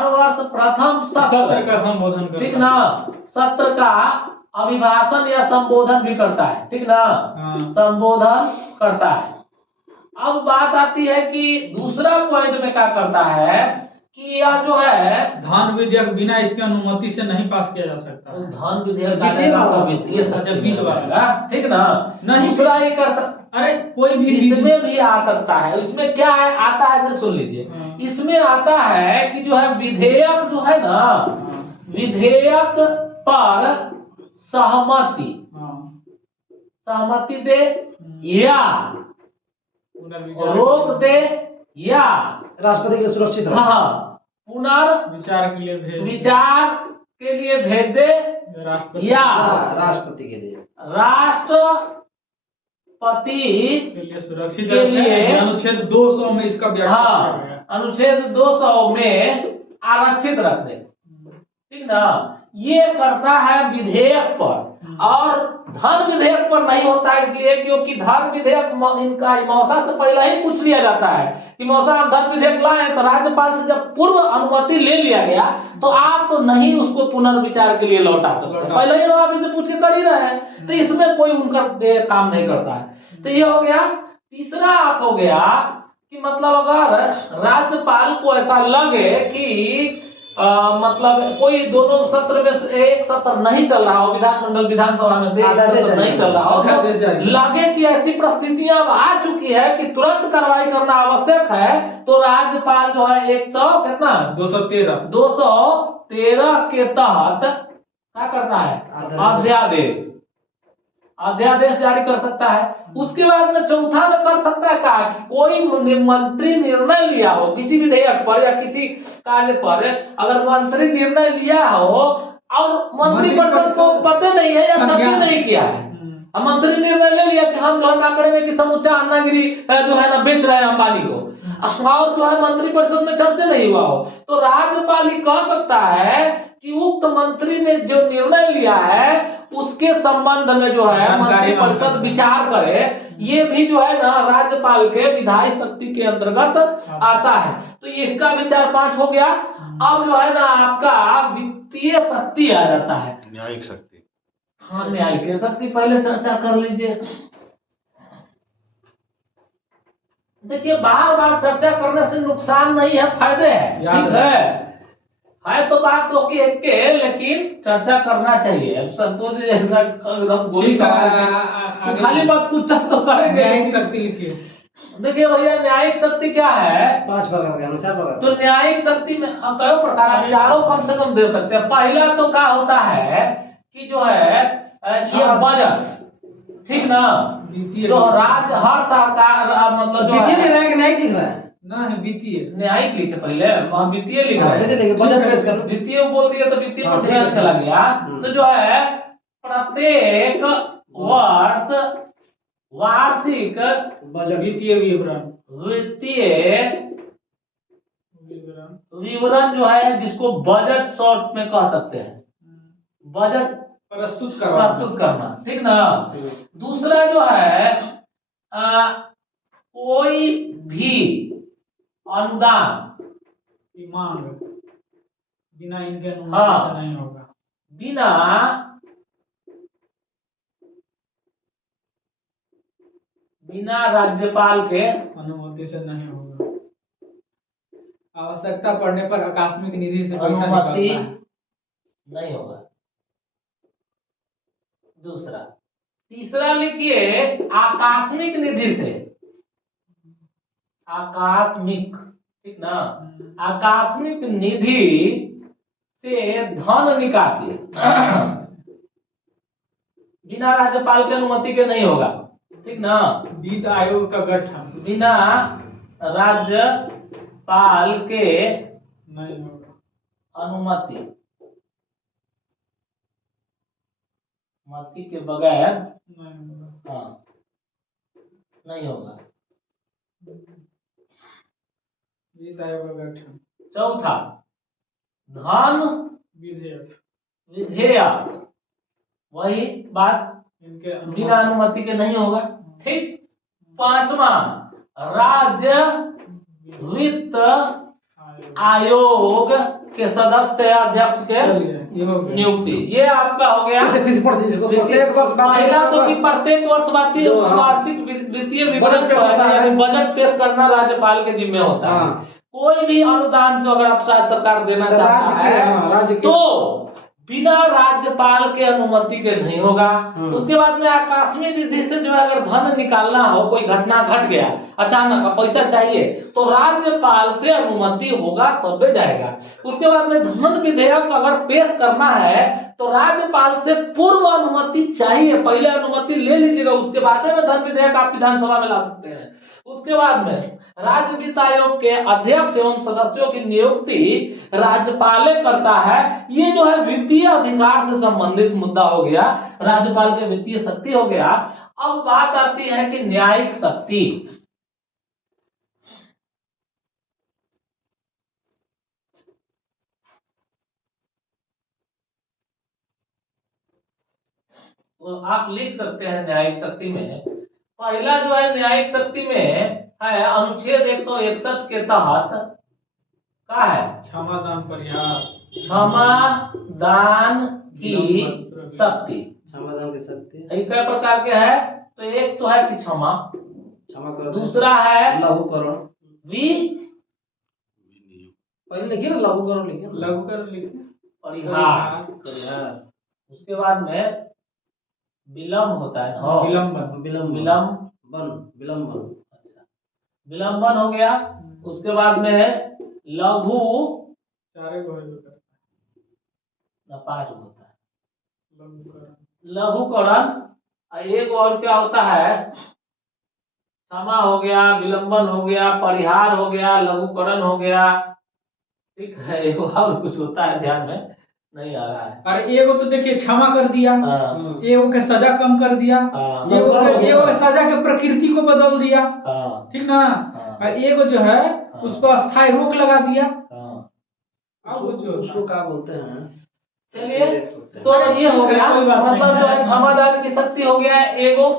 वर्ष प्रथम सत्र का संबोधन करता है, ठीक ना, सत्र का अभिभाषण या संबोधन भी करता है, ठीक ना, संबोधन करता है। अब बात आती है कि दूसरा पॉइंट में क्या करता है कि यह जो है धन विधेयक बिना इसकी अनुमति से नहीं पास किया जा सकता। धन विधेयक वित्तीय सचिव बिल बनेगा, ठीक ना, नहीं दूसरा ये कर अरे कोई भी इसमें भी आ सकता है। इसमें क्या है आता है, से सुन लीजिए, इसमें आता है कि जो है विधेयक जो है ना, विधेयक पर सहमति दे या रोक दे या राष्ट्रपति के सुरक्षित पुनर्विचार के लिए भेज दे या राष्ट्रपति के लिए सुरक्षित के लिए अनुच्छेद 200 में इसका व्याख्या अनुच्छेद 200 में आरक्षित रख दे, ठीक ना। ये करता है विधेयक पर, और धन विधेयक पर नहीं होता है, इसलिए क्योंकि धन विधेयक इनका मौसा से पहले ही पूछ लिया जाता है कि मौसा हम धन विधेयक लाए, तो राज्यपाल से जब पूर्व अनुमति ले लिया गया तो आप तो नहीं उसको पुनर्विचार के लिए लौटा सकते, पहले ही आप इसे पूछ के कर ही रहे हैं, तो इसमें कोई उनका काम नहीं करता है। तो ये हो गया। तीसरा आप हो गया कि मतलब अगर राज्यपाल को ऐसा लगे कि मतलब कोई दोनों सत्र में से एक सत्र नहीं चल रहा हो, विधानमंडल विधानसभा में से एक सत्र नहीं चल रहा हो, तो लगे कि ऐसी परिस्थितियां अब आ चुकी है कि तुरंत कार्रवाई करना आवश्यक है, तो राज्यपाल जो है 213 के तहत क्या करता है, अध्यादेश जारी कर सकता है। उसके बाद में चौथा में कर सकता है क्या कि कोई मंत्री निर्णय लिया हो किसी विधेयक पर या किसी कार्य पर, अगर मंत्री निर्णय लिया हो और मंत्री परिषद को पता नहीं है या चर्चा नहीं किया है, मंत्री निर्णय ले लिया कि हम जो है ना करेंगे कि समूचा अन्नागिरी जो है ना बेच रहे हैं अंबानी को, और जो है मंत्री परिषद में चर्चा नहीं हुआ हो, तो राज्यपाल ही कह सकता है कि उक्त मंत्री ने जो निर्णय लिया है उसके संबंध में जो है मंत्री परिषद विचार करे। ये भी जो है ना राज्यपाल के विधायी शक्ति के अंतर्गत आता है। तो ये इसका भी 4-5 हो गया। अब जो है ना आपका वित्तीय शक्ति आ जाता है, न्यायिक शक्ति। हाँ, न्यायिक शक्ति पहले चर्चा कर लीजिए। देखिए बार बार चर्चा करने से नुकसान नहीं है, फायदे है, ठीक है तो बात तो की एक के, लेकिन चर्चा करना चाहिए। अब संतोष एकदम गोली खाली बात कुछ तो करेंगे। न्यायिक शक्ति लिखिए। देखिए भैया न्यायिक शक्ति क्या है, 5 प्रकार के अनुसार तो न्यायिक शक्ति में हम कई प्रकार आप चारों कम से कम दे सकते हैं। पहला तो क्या होता है कि जो है ये बजट, ठीक ना, जो राज्य हर सरकार मतलब जो वित्तीय लिख रहा है कि न्यायिक लिख रहा है, ना है वित्तीय, न्यायिक लिखे पहले, हम वित्तीय लिख रहे हैं, बजट पेश कर, वित्तीय बोल दिया तो वित्तीय पर ध्यान चला गया। तो जो है प्रत्येक वर्ष वार्षिक बजट वित्तीय विवरण विवरण जो है जिसको बजट शॉर्ट में कह सकते हैं, बजट प्रस्तुत करना, ठीक ना। दूसरा जो है कोई भी अनुदान की मांग बिना इनके अनुमति हाँ। से नहीं होगा, बिना राज्यपाल के अनुमति से नहीं होगा। आवश्यकता पड़ने पर आकस्मिक निधि से पैसा अनुमति निकालना है। नहीं होगा। दूसरा, तीसरा लिखिए आकस्मिक निधि से, आकस्मिक, ठीक ना, आकस्मिक निधि से धन निकासी बिना राज्यपाल के अनुमति के नहीं होगा, ठीक ना। वित्त आयोग का गठन बिना राज्यपाल के नहीं होगा। अनुमति के बगैर नहीं होगा। हाँ नहीं होगा। वित्त आयोग का गठन। चौथा, धन विधेयक, वही बात, इनके बिना अनुमति के नहीं होगा, ठीक। पांचवा, राज्य वित्त आयोग के सदस्य अध्यक्ष के नियुक्ति, ये आपका हो गया। किसी पढ़ दीजिए इसको, प्रत्येक वर्ष पहला तो कि प्रत्येक वर्ष वार्षिक वित्तीय विवरण जो है यानी बजट पेश करना राज्यपाल के जिम्मे होता है। कोई भी अनुदान जो अगर आप राज्य सरकार देना चाहता है तो बिना राज्यपाल के अनुमति के नहीं होगा। उसके बाद में आकस्मिक निधि से जो है अगर धन निकालना हो, कोई घटना घट गया अचानक पैसा चाहिए तो राज्यपाल से अनुमति होगा तब जाएगा। उसके बाद में धन विधेयक अगर पेश करना है तो राज्यपाल से पूर्व अनुमति चाहिए, पहले अनुमति ले लीजिएगा, उसके बाद में धन विधेयक आप विधानसभा में ला सकते हैं। उसके बाद में राज्य वित्त आयोग के अध्यक्ष एवं सदस्यों की नियुक्ति राज्यपाल करता है। ये जो है वित्तीय अधिकार से संबंधित मुद्दा हो गया, राज्यपाल के वित्तीय शक्ति हो गया। अब बात आती है कि न्यायिक शक्ति। तो आप लिख सकते हैं न्यायिक शक्ति में, पहला जो है न्यायिक शक्ति में है अनुच्छेद 161 के तहत क्या है, क्षमादान परिहार, क्षमादान की शक्ति। क्षमादान की शक्ति कई प्रकार के है, तो एक तो है कि क्षमा करो, दूसरा है लघुकरण, पहले लिखिए ना लघुकरण, लिखिए लघुकरण लिखिए, परिहार। उसके बाद में विलम्ब होता है, विलंबन हो गया। उसके बाद में है लघु, 4 5 होता है लघुकरण। एक और क्या होता है, क्षमा हो गया, विलंबन हो गया, परिहार हो गया, लघुकरण हो गया, ठीक है। एक और कुछ होता है, ध्यान में नहीं आ रहा है। अरे एगो तो देखिए क्षमा कर दिया, एगो के सजा कम कर दिया, एगो के सजा के प्रकृति को बदल दिया, ठीक ना। और एगो जो है उसको अस्थायी रोक लगा दिया। अब जो उसको क्या बोलते हैं, चलिए तो ये हो गया, मतलब जो है क्षमादान की शक्ति हो गया एगो।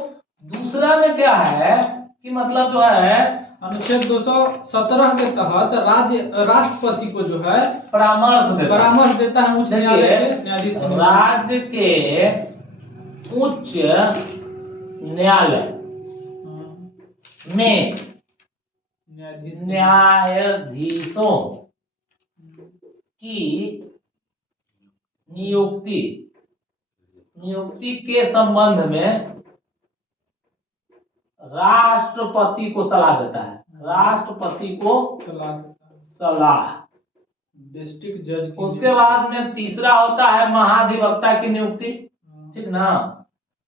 दूसरा में क्या है कि मतलब जो है अनुच्छेद 217 के तहत राष्ट्रपति को जो है परामर्श देता है उच्च न्यायालय के न्यायाधीश। राज्य के उच्च न्यायालय में न्यायाधीशों की नियुक्ति के संबंध में राष्ट्रपति को सलाह देता है, राष्ट्रपति को सलाह। डिस्ट्रिक्ट जज। उसके बाद में तीसरा होता है महाधिवक्ता की नियुक्ति, ठीक ना,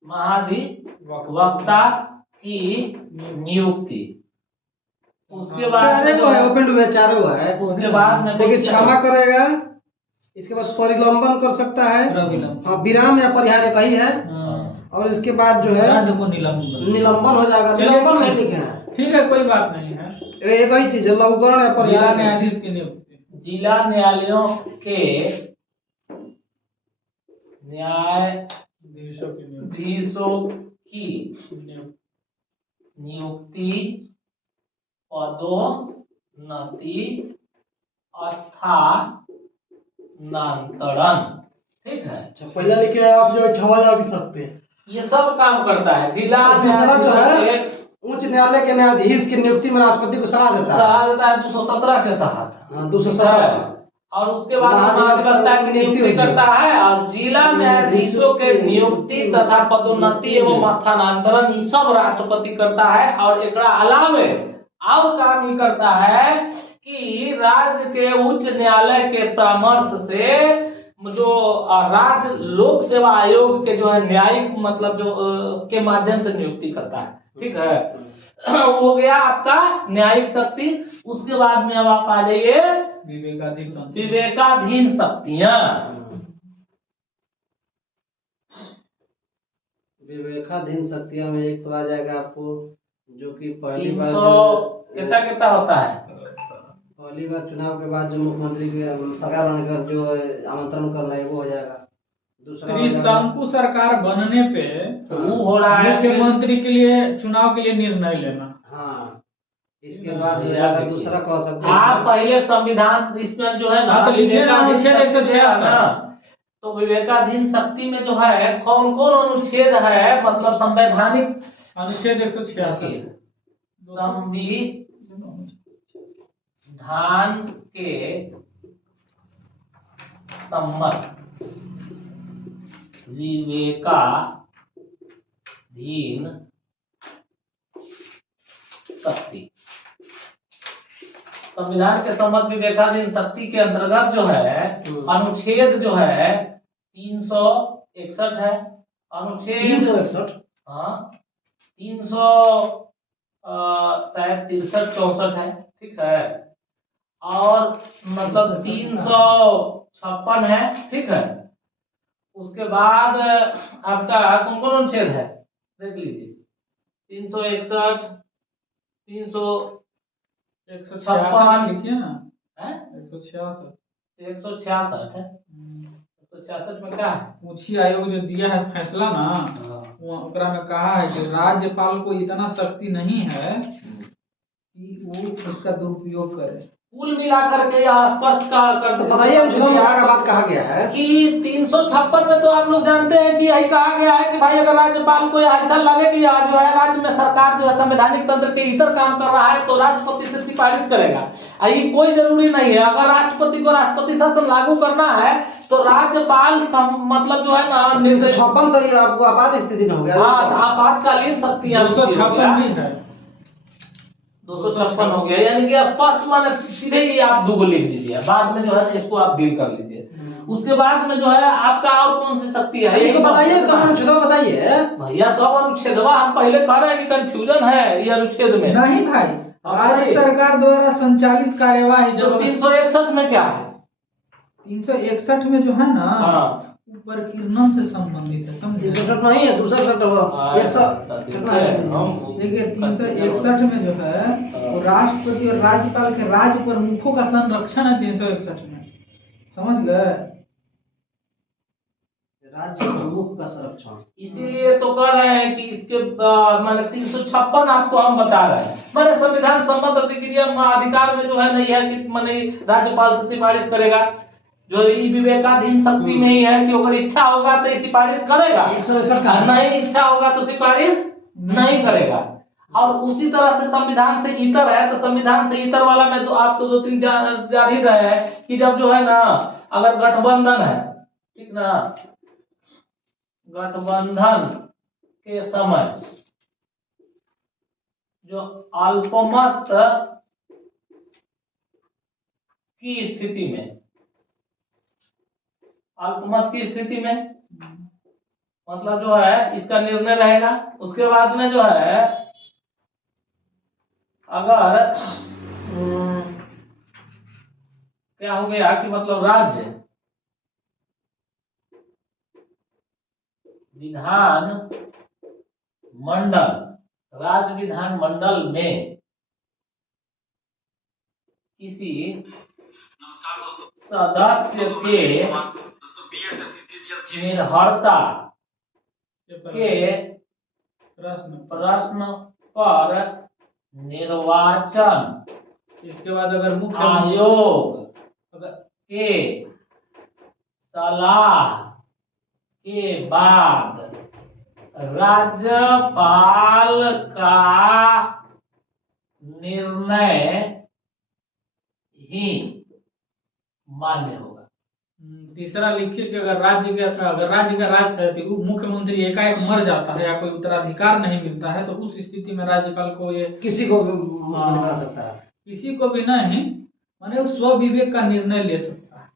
महाधिवक्ता की नियुक्ति। उसके बाद में उसके बाद में देखिए क्षमा करेगा, इसके बाद परिलंबन कर सकता है, हाँ विराम या परिहार एक ही है, और इसके बाद जो है निलंबन हो जाएगा। निलंबन नहीं लिखे हैं, ठीक है कोई बात नहीं है, एक ही चीज है, लघुकरण या परिहार। न्यायाधीश की नियुक्ति। जिला न्यायालयों के न्यायाधीशों की नियुक्ति, पदोन्नति, स्थानांतरण। ठीक है, अच्छा, पहले लिखे आप जो 6000 भी सकते हैं। ये सब काम करता है जिला दूसरा जो है न्यायाधीश उच्च न्यायालय के न्यायाधीश की नियुक्ति में राष्ट्रपति को सलाह देता है। सलाह देता है 217 के तहत। हाँ, 217। और उसके बाद महाधिवक्ता की नियुक्ति करता है, और जिला न्यायाधीशों के नियुक्ति तथा पदोन्नति एवं स्थानांतरण ये सब राष्ट्रपति करता है। और एकरा अलावे और काम ही करता है कि राज्य के उच्च न्यायालय के परामर्श से जो राज्य लोक सेवा आयोग के जो है न्यायिक मतलब जो के माध्यम से नियुक्ति करता है। ठीक है, हो गया आपका न्यायिक शक्ति। उसके बाद में अब आप आ जाइए विवेकाधीन शक्तियां। विवेकाधीन शक्तियों में एक तो आ जाएगा आपको जो कि पहली बार 300 कितना होता है, पहली बार चुनाव के बाद जो मुख्यमंत्री के सरकार बनकर जो आमंत्रण कर रहा है वो हो जाएगा। दूसरा त्रिशंकु सरकार बनने पे वो हो रहा है मुख्यमंत्री के लिए चुनाव के लिए निर्णय लेना। हाँ, इसके बाद हो जाएगा दूसरा कह सकते हैं आप पहले संविधान इसमें जो है ना हाँ, तो लिखिए ना, विवेकाधीन अनुच्छेद शक्ति 166 है ना, तो विवेकाधीन शक्ति में जो है कौन कौन अनुच्छेद है, मतलब संवैधानिक अनुच्छेद 166 संविधान के सम्मत विवेकाधीन शक्ति, संविधान के सम्मत विवेकाधीन शक्ति के अंतर्गत जो है अनुच्छेद जो है 361 है, अनुच्छेद 361। हाँ 300 शायद 63 64 है। ठीक है, और मतलब 356 है। ठीक है, उसके बाद आपका कौन कौन अनुच्छेद है देख लीजिए, 361 356 लिखिए ना, है 166 166 है। 166 में क्या है, उच्च आयोग जो दिया है फैसला ना, वो ओकरा में कहा है कि राज्यपाल को इतना शक्ति नहीं है कि वो उसका दुरुपयोग करे। कुल मिलाकर के यह स्पष्ट कर तो बताइए चुनाव यहाँ का बात कहा गया है कि 356 में तो आप लोग जानते हैं कि यही कहा गया है कि भाई अगर राज्यपाल को ऐसा लगे कि आज जो है राज्य में सरकार जो है संवैधानिक तंत्र के इतर काम कर रहा है तो राष्ट्रपति से सिफारिश करेगा। ये कोई जरूरी नहीं है, अगर राष्ट्रपति को राष्ट्रपति शासन लागू करना है तो राज्यपाल मतलब जो है ना 356 तो ये आपको आपात स्थिति में हो गया। आपातकालीन शक्तियां 256 हो गया, यानी कि स्पष्ट माने सीधे ही आप दो लिख दीजिए, बाद में जो है इसको आप डील कर लीजिए। उसके बाद में जो है आपका और कौन सी शक्ति है इसको बताइए, सब अनुच्छेद बताइए भैया। सब अनुच्छेदवा हम पहले कह रहे हैं कि कंफ्यूजन है ये अनुच्छेद में। नहीं भाई, राज्य सरकार द्वारा संचालित कार्यवाही जो 361 में क्या है, 361 में जो है ना ऊपर किरणन से संबंधित है, समझे? 161 नहीं है, दूसरा शर्त हुआ 100 कितना है। देखिए 361 में जो है वो राष्ट्रपति और राज्यपाल के राज्य प्रमुखों का संरक्षण है 361 में, समझ गए? राज्य प्रमुख का संरक्षण, इसीलिए तो कह रहे हैं कि इसके माने 356 आपको हम बता रहे हैं। माने संविधान सम्मत प्रतिक्रिया अधिकार में जो है नहीं है कि माने राज्यपाल से सिफारिश करेगा, जो विवेकाधीन शक्ति में ही है कि अगर इच्छा होगा तो सिफारिश करेगा, नहीं इच्छा होगा तो सिफारिश नहीं करेगा। और उसी तरह से संविधान से इतर है, तो संविधान से इतर वाला में तो आप तो 2-3 जान ही रहे हैं कि जब जो है ना अगर गठबंधन है, ठीक ना, गठबंधन के समय जो अल्पमत की स्थिति में, अल्पमत की स्थिति में मतलब जो है इसका निर्णय रहेगा। उसके बाद में जो है अगर क्या हो गया कि मतलब राज्य विधान मंडल, राज्य विधान मंडल में किसी सदस्य के निर्भरता के प्रश्न पर निर्वाचन इसके बाद अगर मुख्य आयोग के सलाह के बाद राज्यपाल का निर्णय ही मान्य होगा। तीसरा लिखिए कि अगर राज्य का मुख्यमंत्री एकाएक मर जाता है या कोई उत्तराधिकार नहीं मिलता है तो उस स्थिति में राज्यपाल को ये किसी को भी मुख्यमंत्री बना सकता है। किसी को भी नहीं, माने स्व विवेक का निर्णय ले सकता है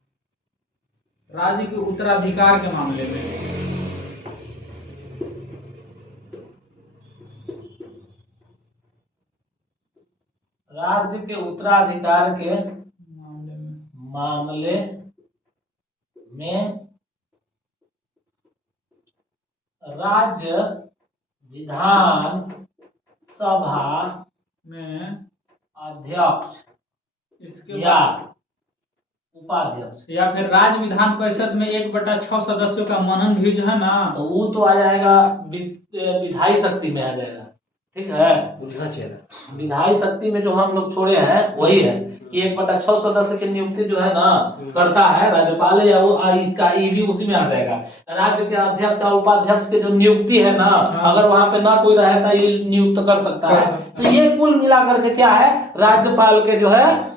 राज्य के उत्तराधिकार के मामले में। राज्य के उत्तराधिकार के मामले में राज्य विधान सभा में अध्यक्ष इसके या बाद उपाध्यक्ष या फिर राज्य विधान परिषद में 1/6 सदस्यों का मनन भी जो है ना, तो वो तो आ जाएगा विधायी शक्ति में आ जाएगा। ठीक है, विधायी शक्ति में जो हम लोग छोड़े हैं वही है कि 1/6 सदस्य की नियुक्ति जो है ना करता है राज्यपाल, या वो इसका ई भी उसी में आ जाएगा। राज्य के अध्यक्ष और उपाध्यक्ष की जो नियुक्ति है ना, अगर वहाँ पे ना कोई रहे तो ये नियुक्त कर सकता है। तो ये कुल मिलाकर के क्या है, राज्यपाल के जो है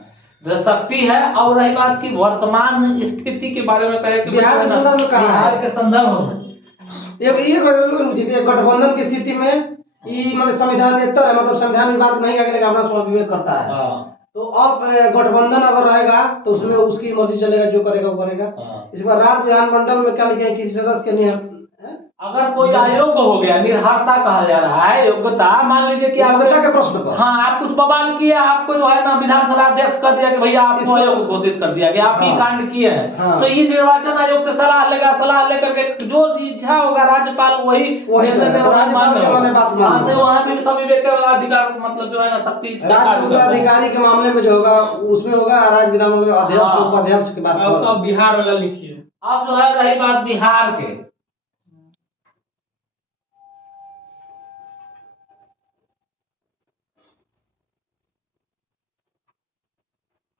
शक्ति है। और रही बात की वर्तमान स्थिति के बारे में कहे कि बिहार के संदर्भ में कहा है, बिहार के संदर्भ में ये गठबंधन की स्थिति में ये मतलब संविधानेतर है, मतलब संविधान में बात नहीं करेगा, अपना स्व विवेक करता है। तो अब गठबंधन अगर रहेगा तो उसमें उसकी मर्जी चलेगा, जो करेगा वो करेगा। इसके बाद राज्य विधानमंडल में क्या लिखे, किसी सदस्य के अगर कोई अयोग्य हो गया, निर्हारता कहा जा रहा है, योग्यता, मान लीजिए कि योग्यता के प्रश्न पर हाँ आप कुछ बवाल किए, आपको जो है ना विधानसभा अध्यक्ष कर दिया कि भैया आपको अयोग्य घोषित कर दिया गया, आप ही कांड किए हैं, तो ये निर्वाचन आयोग से सलाह लेगा, सलाह लेकर के जो इच्छा होगा राज्यपाल वही वहाँ भी सब विवेक अधिकार मतलब जो है ना शक्ति अधिकारी के मामले में जो होगा उसमें होगा राज्य विधानमंडल अध्यक्ष उपाध्यक्ष की बात। अब बिहार वाला लिखिए। अब जो है रही बात बिहार के,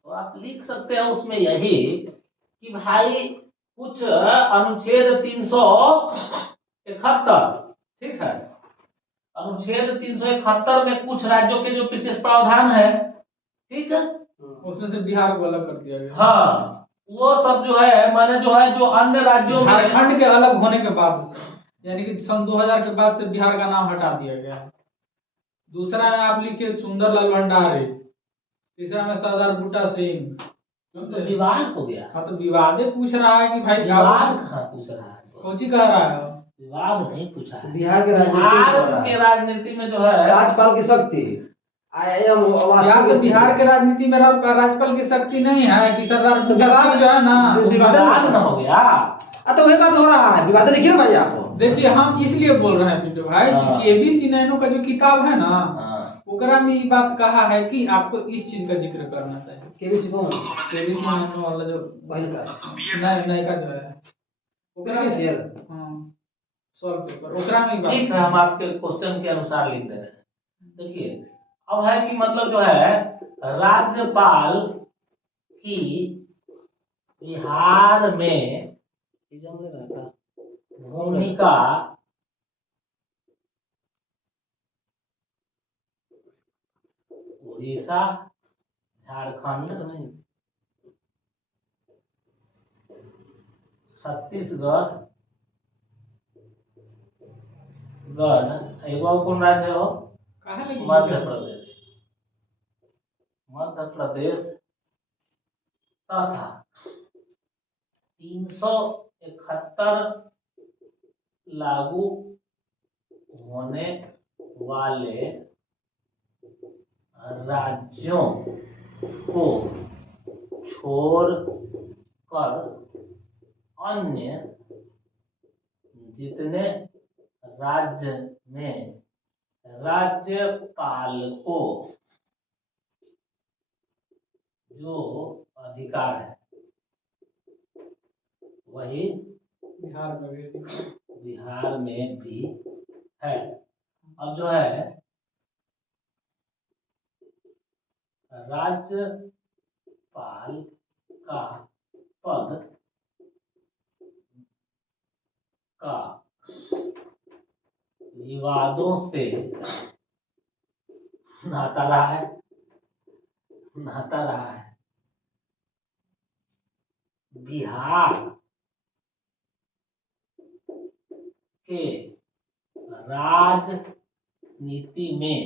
तो आप लिख सकते हैं उसमें यही कि भाई कुछ अनुच्छेद 371, ठीक है, अनुच्छेद 371 में कुछ राज्यों के जो विशेष प्रावधान है, ठीक है, उसमें से बिहार को अलग कर दिया गया। हाँ, वो सब जो है माने जो है जो अन्य राज्यों में झारखंड के अलग होने के बाद, यानी कि सन 2000 के बाद से बिहार का नाम हटा दिया गया। दूसरा में आप लिखिए सुंदरलाल भंडारी, तीसरा में सरदार बूटा सिंह। तो विवाद हो गया। हाँ, तो विवाद पूछ रहा है कि भाई विवाद कहाँ पूछ रहा है, कौन सी कह रहा है, विवाद नहीं पूछा है। बिहार के राजनीति में जो है राज्यपाल की शक्ति बिहार के राजनीति में राज्यपाल की शक्ति नहीं है कि सरदार बूटा सिंह जो है ना, विवाद न हो गया। तो वही बात हो रहा है, विवाद लिखिए ना भाई आप। देखिए हम इसलिए बोल रहे हैं पिंटू भाई कि केबीसी नैनो का जो किताब है ना, ओकरा में ये बात कहा है कि आपको इस चीज का जिक्र करना चाहिए। केबीसी कौन? केबीसी नैनो वाला जो पहले का नए का जो है ओकरा में शेयर, हाँ, सॉल्व पेपर ओकरा में बात। ठीक है, हम आपके क्वेश्चन के अनुसार लिख दे रहे हैं। देखिए अब है कि मतलब जो है राज्यपाल की बिहार में भूमिका उड़ीसा, झारखंड, छत्तीसगढ़, एगो कौन राज्य हो, मध्य प्रदेश तथा 371 लागू होने वाले राज्यों को छोड़कर अन्य जितने राज्य में राज्यपाल को जो अधिकार है वही बिहार में भी बिहार में भी है। अब जो है राज्यपाल का पद का विवादों से नाता रहा है। बिहार के राजनीति में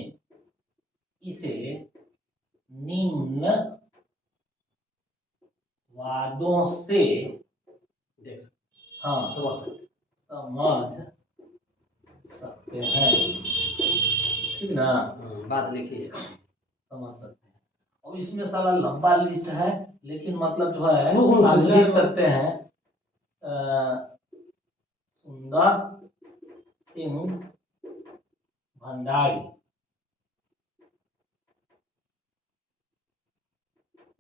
इसे निम्न वादों से देख सकते हाँ समझ सकते समझ सकते हैं। ठीक ना, बात लिखिए। समझ सकते हैं। और इसमें सारा लंबा लिस्ट है, लेकिन मतलब जो है वो आप चल लिख जाएगा। सकते हैं सुंदर सिंह भंडारी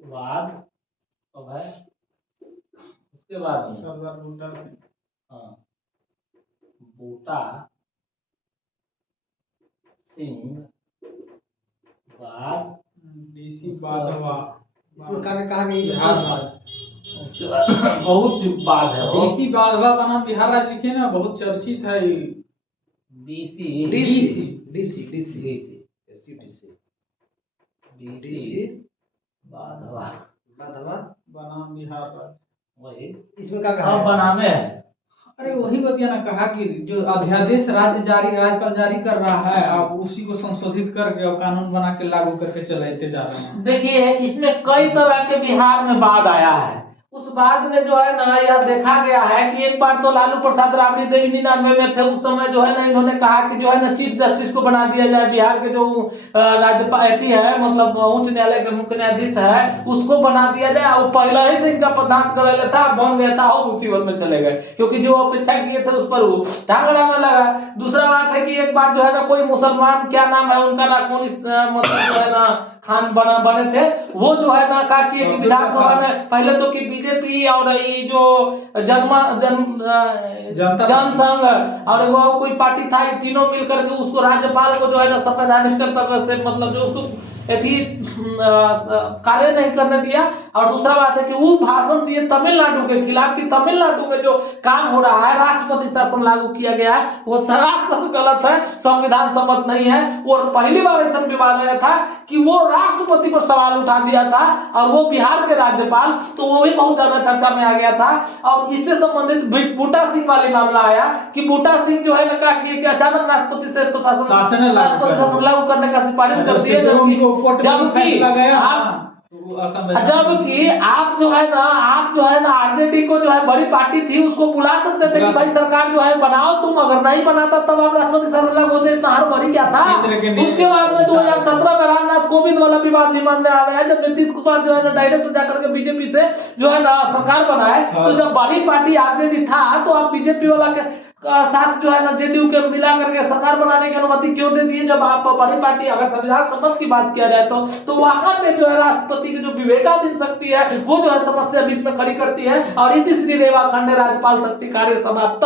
बाद अब है उसके बाद में सरदार बूटा सिंह, हाँ बूटा सिंह बाद डीसी बाधवा, इसमें कहा गई बिहार राज्य। उसके बाद बहुत बाद है वो डीसी बाधवा बनाम बिहार राज्य लिखे ना, बहुत चर्चित है ये। डीसी डीसी डीसी बाधवा बनाम बिहार राज्य। वही इसमें क्या सब कहा है? बनामे है। अरे वही बतिया ना, कहा कि जो अध्यादेश राज्यपाल जारी कर रहा है, आप उसी को संशोधित करके और कानून बना के लागू करके चलाते जा रहे हैं। देखिए इसमें कई तरह के बिहार में वाद आया है। उस बाद में जो है ना यह देखा गया है कि एक बार तो लालू प्रसाद राबड़ी देवी 99 में थे, उस समय जो है ना इन्होंने कहा कि जो है ना चीफ जस्टिस को बना दिया जाए। बिहार के जो राज्यपाल है मतलब उच्च न्यायालय के मुख्य न्यायाधीश है उसको बना दिया जाए। और पहले ही से इनका पदार्थ कर लेता था, बन गया था और मुसीबत में चले गए, क्योंकि जो अपेक्षा किए थे उस पर वो टांग लगाने लगा। दूसरा बात है कि एक बार जो है ना कोई मुसलमान, क्या नाम है उनका ना, कौन मतलब जो है ना खान बने थे, वो जो है ना कहा कि विधानसभा में पहले तो कि बीजेपी और ये जो जनसंघ और वो कोई पार्टी था, ये तीनों मिलकर के उसको राज्यपाल को जो है ना संवैधानिक तरह से मतलब जो उसको कार्य नहीं करने दिया। और दूसरा बात है कि वो भाषण दिए तमिलनाडु के खिलाफ कि तमिलनाडु में जो काम हो रहा है, राष्ट्रपति शासन लागू किया गया है, वो सरासर गलत है, संविधान सम्मत नहीं है। और पहली बार ऐसा विवाद आया था कि वो राष्ट्रपति पर सवाल उठा दिया था और वो बिहार के राज्यपाल, तो वो भी बहुत ज्यादा चर्चा में आ गया था। और इससे संबंधित बूटा सिंह वाली मामला आया कि बूटा सिंह जो है ना कहा कि अचानक राष्ट्रपति से शासन लागू करने का सिफारिश कर दी है, जबकि आप जो है ना आरजेडी को जो है बड़ी पार्टी थी उसको बुला सकते थे कि भाई सरकार जो है बनाओ, तुम अगर नहीं बनाता तब आप राष्ट्रपति शासन लागू होते, इतना हर बड़ी क्या था। उसके बाद में 2017 में रामनाथ कोविंद वाला विवाद भी मानने आ गया, जब नीतीश कुमार जो है ना डायरेक्ट जाकर के बीजेपी से जो है ना सरकार बनाए, तो जब बड़ी पार्टी आरजेडी था तो आप बीजेपी वाला के साथ जो है ना जेडीयू के मिला करके सरकार बनाने की अनुमति क्यों दे दिए। जब आप बड़ी पार्टी, अगर संविधान सम्मत की बात किया जाए तो वहां पे जो है राष्ट्रपति की जो विवेकाधीन शक्ति है वो जो है समस्या बीच में खड़ी करती है और इति श्री रेवा खंडे राज्यपाल शक्ति कार्य समाप्त।